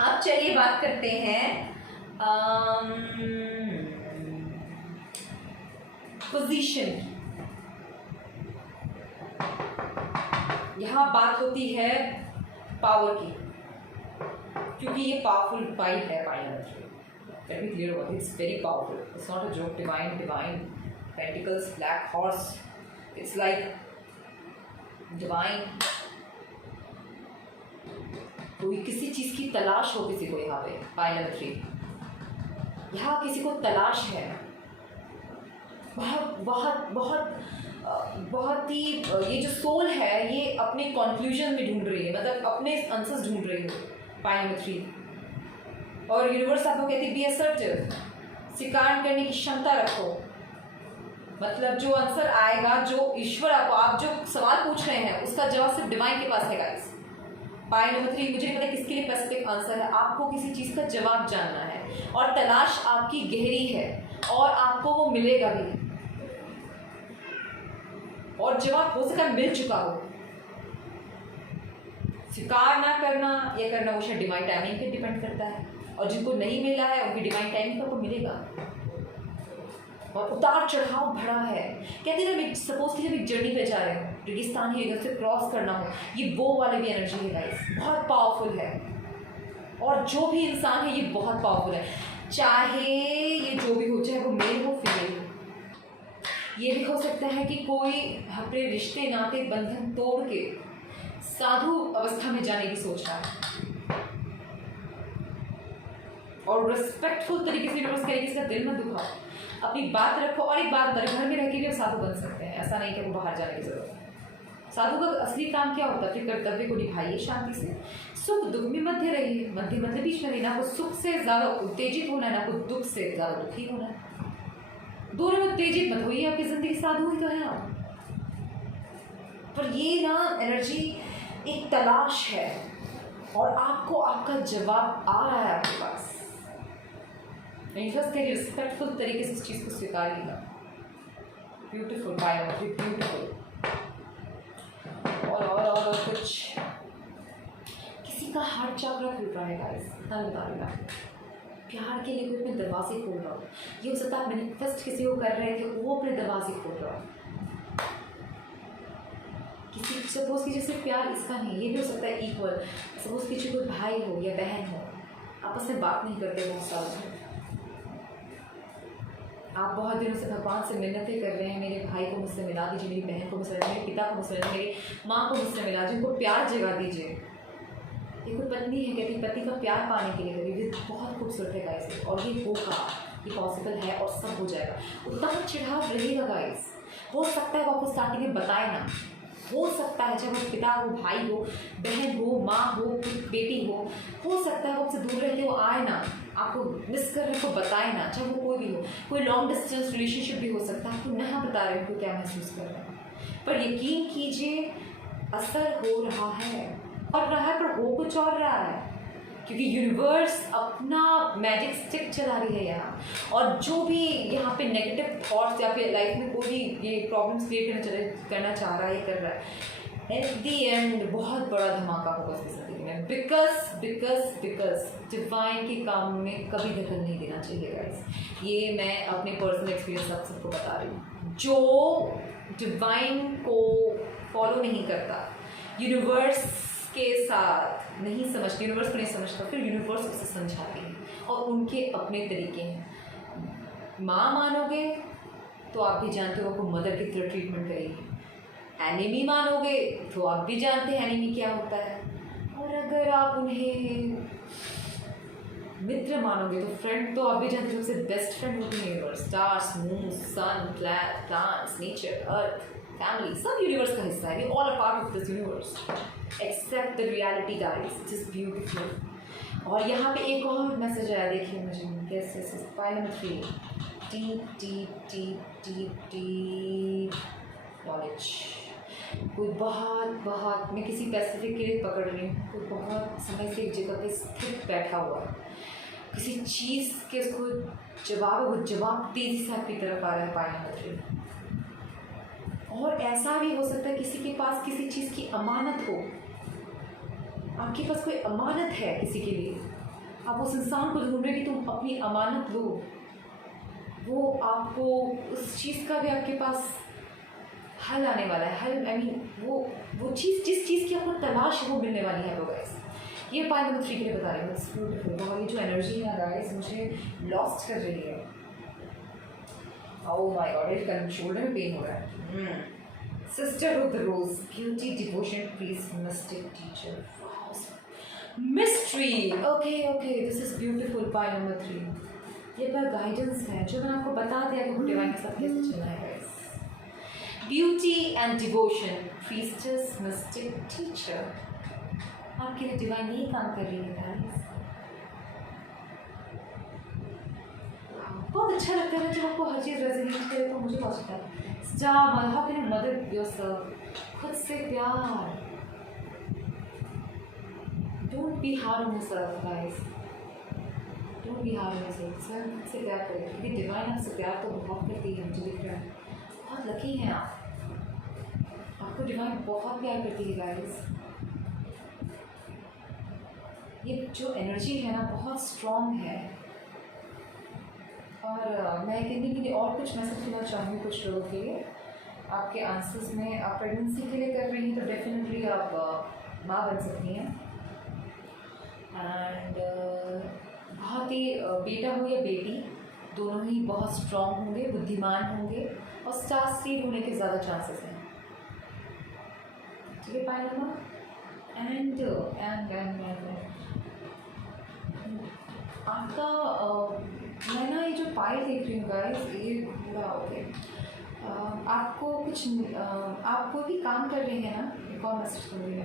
अब चलिए बात करते हैं पोजीशन की। यहाँ बात होती है पावर की, क्योंकि ये पावरफुल पाइल है। Pile let me clear about, it's very powerful, it's not a joke. Divine pentacles, black horse, it's like divine. कोई किसी चीज की तलाश हो किसी को, यहाँ पे पाइल नंबर 3 यहाँ किसी को तलाश है। बहुत बहुत बहुत बहुत ही ये जो सोल है ये अपने कंक्लूजन में ढूंढ रही है, मतलब अपने आंसर्स ढूंढ रही है पाई नंबर 3। और यूनिवर्स आपको कहती है बी असर्टिव, स्वीकार करने की क्षमता रखो। मतलब जो आंसर आएगा, जो ईश्वर आपको, आप जो सवाल पूछ रहे हैं उसका जवाब सिर्फ डिवाइन के पास है गाइस। पाई नंबर 3, मुझे नहीं पता किसके लिए स्पेसिफिक आंसर है, आपको किसी चीज़ का जवाब जानना है और तलाश आपकी गहरी है और आपको वो मिलेगा भी, और जवाब हो सका मिल चुका हो। स्वीकार ना करना या करना वो शायद डिवाइन टाइमिंग पे डिपेंड करता है, और जिनको नहीं मिला है उनकी डिवाइन टाइमिंग पर मिलेगा। और उतार चढ़ाव भरा है, कहते हैं सपोज कि जब एक जर्नी पे जा रहे हो, रेगिस्तान ही इधर से क्रॉस करना हो, ये वो वाली भी एनर्जी है गाइस, बहुत पावरफुल है। और जो भी इंसान है ये बहुत पावरफुल है, चाहे ये जो भी हो, चाहे वो मेल हो फीमेल हो। ये भी हो सकता है कि कोई अपने रिश्ते नाते बंधन तोड़ के साधु अवस्था में जाने की सोच रहा है, और रिस्पेक्टफुल तरीके से यूनिवर्स करेगी, इसका दिल मत दुखाओ, अपनी बात रखो। और एक बात बताओ, घर में रह के भी आप साधु बन सकते हैं, ऐसा नहीं कि आपको बाहर जाने की जरूरत है। साधु का असली काम क्या होता है? अपने कर्तव्य को निभाइए शांति से, सुख दुख में मध्य रहिए, मध्य मध्य बीच में रहिए, ना आपको सुख से ज़्यादा उत्तेजित होना है, ना आपको दुख से ज़्यादा दुखी होना है, दोनों में उत्तेजित मत होइए। आपकी जिंदगी साधु ही तो है आप। पर ये ना एनर्जी एक तलाश है, और आपको आपका जवाब आ रहा है आपके पास। के रिस्पेक्टफुल तरीके से इस चीज़ को स्वीकारिएगा। Beautiful biometry, beautiful. और कुछ किसी का हार्ट चक्र खुल रहा है गाइस, इतना बता रही हूँ, प्यार के लिए कोई अपने दरवाजे खोल रहा हो। ये हो सकता है आप मैनिफेस्ट किसी को कर रहे हैं कि वो अपने दरवाजे खोल रहा हो। किसी सपोज कीजिए सिर्फ प्यार इसका नहीं, ये भी हो सकता है इक्वल। सपोज कीजिए कोई भाई हो या बहन हो, आपस में बात नहीं करते बहुत सालों से, आप बहुत दिनों से भगवान से मिन्नतें कर रहे हैं, मेरे भाई को मुझसे मिला दीजिए, मेरी बहन को मुझसे मिला, मेरे पिता को मुझसे मिला, मेरी माँ को मुझसे मिला, जिनको प्यार जगा दीजिए। ये कोई पत्नी है, कहती पति का प्यार पाने के लिए करी, ये बहुत खूबसूरत है गाइस, और ये होगा, ये पॉसिबल है और सब हो जाएगा। उतना चिढ़ाव रहेगा गाइस। हो सकता है वो आपको स्टार्टिंग में बताए ना, हो सकता है चाहे वो पिता हो, भाई हो, बहन हो, माँ हो, बेटी हो सकता है वो आपसे दूर रहते वो आए ना, आपको मिस कर रहे को बताए ना, चाहे वो कोई भी हो, कोई लॉन्ग डिस्टेंस रिलेशनशिप भी हो सकता है, आपको नहीं बता रहे हो क्या महसूस कर रहे हैं, पर यकीन कीजिए असर हो रहा है, पर हो कुछ और रहा है, क्योंकि यूनिवर्स अपना मैजिक स्टिक चला रही है यहाँ। और जो भी यहाँ पे नेगेटिव थॉट्स या फिर लाइफ में कोई भी ये प्रॉब्लम्स क्रिएट करना चाह रहा है, कर रहा है, एट दी एंड बहुत बड़ा धमाका होगा उसकी जिंदगी में। बिकॉज डिवाइन के काम में कभी दखल नहीं देना चाहिए गाइस। ये मैं अपने पर्सनल एक्सपीरियंस आप सबको बता रही हूँ। जो डिवाइन को फॉलो नहीं करता, यूनिवर्स के साथ नहीं समझती, यूनिवर्स को नहीं समझता, फिर यूनिवर्स उसे समझाती है, और उनके अपने तरीके हैं। माँ मानोगे तो आप भी जानते हो आपको मदर की तरह ट्रीटमेंट करेगी, एनिमी मानोगे तो आप भी जानते हैं एनिमी क्या होता है, और अगर आप उन्हें मित्र मानोगे तो फ्रेंड तो आप भी जानते हो सबसे बेस्ट फ्रेंड होती है universe, stars, moon, sun, plants, nature, earth, family, सब यूनिवर्स का हिस्सा है। We all are part of this universe accept the reality guys, it is beautiful. और यहाँ पे एक और मैसेज आया, देखिए मुझे, yes pie number 3, deep knowledge. कोई बहुत मैं किसी पैसिफिक के लिए पकड़ रही हूँ, कोई बहुत समय से एक जगह पे स्थित बैठा हुआ है, किसी चीज़ के उसको जवाब है, वो जवाब तेज़ी से आपकी तरफ आ रहा है पाई नंबर 3। और ऐसा भी हो सकता है किसी के पास किसी चीज़ की अमानत हो, आपके पास कोई अमानत है किसी के लिए, आप उस इंसान को ढूंढ रहे कि तुम अपनी अमानत दो, वो आपको उस चीज़ का भी आपके पास हल आने वाला है, हल आई मीन वो चीज़ जिस चीज़ की आपको तलाश है वो मिलने वाली है। वो गाइस ये पाई नंबर 3 के लिए बता रही हूँ, इट्स ब्यूटीफुल। और ये जो एनर्जी है गाइस मुझे लॉस्ट कर रही है, ओह माय गॉड, मेरे शोल्डर में पेन हो रहा है। Sister of the rose, beauty, devotion, peace, mystic, teacher, mystery. Okay this is beautiful pie number 3। ये पर गाइडेंस है जो मैंने आपको बता दिया कि डिवाइन के साथ कैसे चलना है। Beauty and devotion, priestess, mistake, teacher, आपके लिए डिवाइन यही काम कर रही है गाइस। बहुत अच्छा लगता है जब आपको हर चीज़ रेजोनेट करे, तो मुझे बहुत अच्छा लगता है। Star mother, how can you mother yourself, खुद से प्यार। Don't be hard on yourself guys, don't be hard on yourself. स्वयं खुद से प्यार करें, क्योंकि डिवाइन आपसे प्यार तो बहुत करती है, मुझे दिख रहा है। बहुत लकी हैं आप, आपको डिवाइन बहुत प्यार करती है गाइस। ये जो एनर्जी है ना बहुत स्ट्रॉन्ग है। और मैं कहने के लिए और कुछ मैसेज देना चाहूँगी कुछ लोगों के लिए। आपके आंसर्स में आप प्रेगनेंसी के लिए कर रही हैं तो डेफिनेटली आप माँ बन सकती हैं। एंड बहुत ही बेटा हो या बेटी दोनों ही बहुत स्ट्रॉन्ग होंगे, बुद्धिमान होंगे और स्टार सीड होने के ज़्यादा चांसेस हैं। ठीक है पायलमा। एंड आपका मैं ना ये जो पाई देख रही हूँ गाइस, ये पूरा हो गया। आपको कुछ आप कोई भी काम कर रहे हैं ना, एक और मैसेज कर रही है,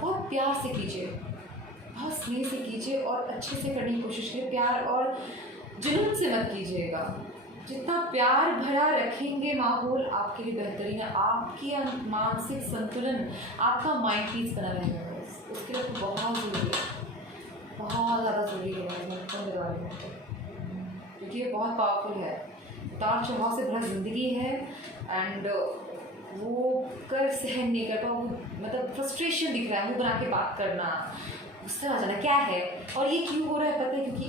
बहुत प्यार से कीजिए, बहुत स्नेह से कीजिए और अच्छे से करने की कोशिश कीजिए। प्यार और जुनून से मत कीजिएगा। जितना प्यार भरा रखेंगे माहौल आपके लिए बेहतरीन है। आपकी मानसिक संतुलन, आपका माइंड पीस बना रहेगा, उसके लिए तो बहुत ज़रूरी है, बहुत ज़्यादा ज़रूरी है, क्योंकि ये बहुत पावरफुल है। उतार चढ़ाव से भरा ज़िंदगी है एंड वो कर सहन नहीं करता, वो मतलब फ्रस्ट्रेशन दिख रहा है, मुँह बना के बात करना, गुस्सा आ जाना, क्या है और ये क्यों हो रहा है पता है, क्योंकि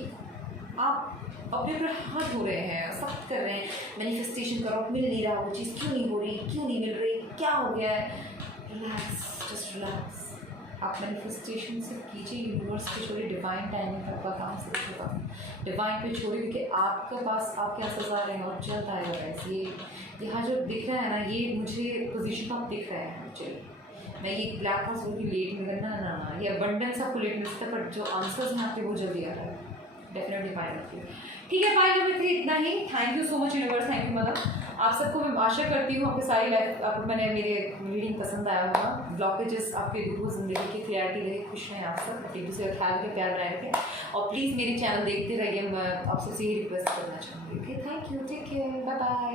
आप अपने ऊपर हाथ धो रहे हैं, सख्त कर रहे हैं, मैनिफेस्टेशन करो, मिल नहीं रहा वो चीज़, क्यों नहीं हो रही, क्यों नहीं मिल रही, क्या हो गया है। Relax, just relax. आप मैनिफेस्टेशन से कीजिए, यूनिवर्स पे छोड़िए, डिवाइन टाइमिंग पर आपका काम से होगा, डिवाइन पे छोड़िए, क्योंकि आपके पास आपके आंसर्स आ रहे हैं और जल्द आएगा गाइस। ये यहाँ जो दिख रहा है ना, ये मुझे पोजीशन का दिख रहा है एक्चुअली। मैं ये ब्लैक हॉर्स की लेट में करना ना, ये अबंडेंस आपको लेट मिल सकता है, बट जो आंसर्स हैं आपके वो जल्दी आ रहा है, डेफिनेटली फाइन रखिए। ठीक है फाइन, अभी इतना ही। Thank you so much universe, thank you mother. आप सबको मैं आशा करती हूँ आपकी सारी लाइफ, आपको मैंने मेरे रीडिंग पसंद आया होगा। ब्लॉकेजेस आपके दूर हो, जिंदगी की क्लियरिटी रहे, खुश रहें आप सब, एक दूसरे का ख्याल रखें, प्यार बनाए रखें और प्लीज़ मेरी चैनल देखते रहिए। मैं आपसे यही रिक्वेस्ट करना चाहूँगी। Okay, thank you, take care, bye bye.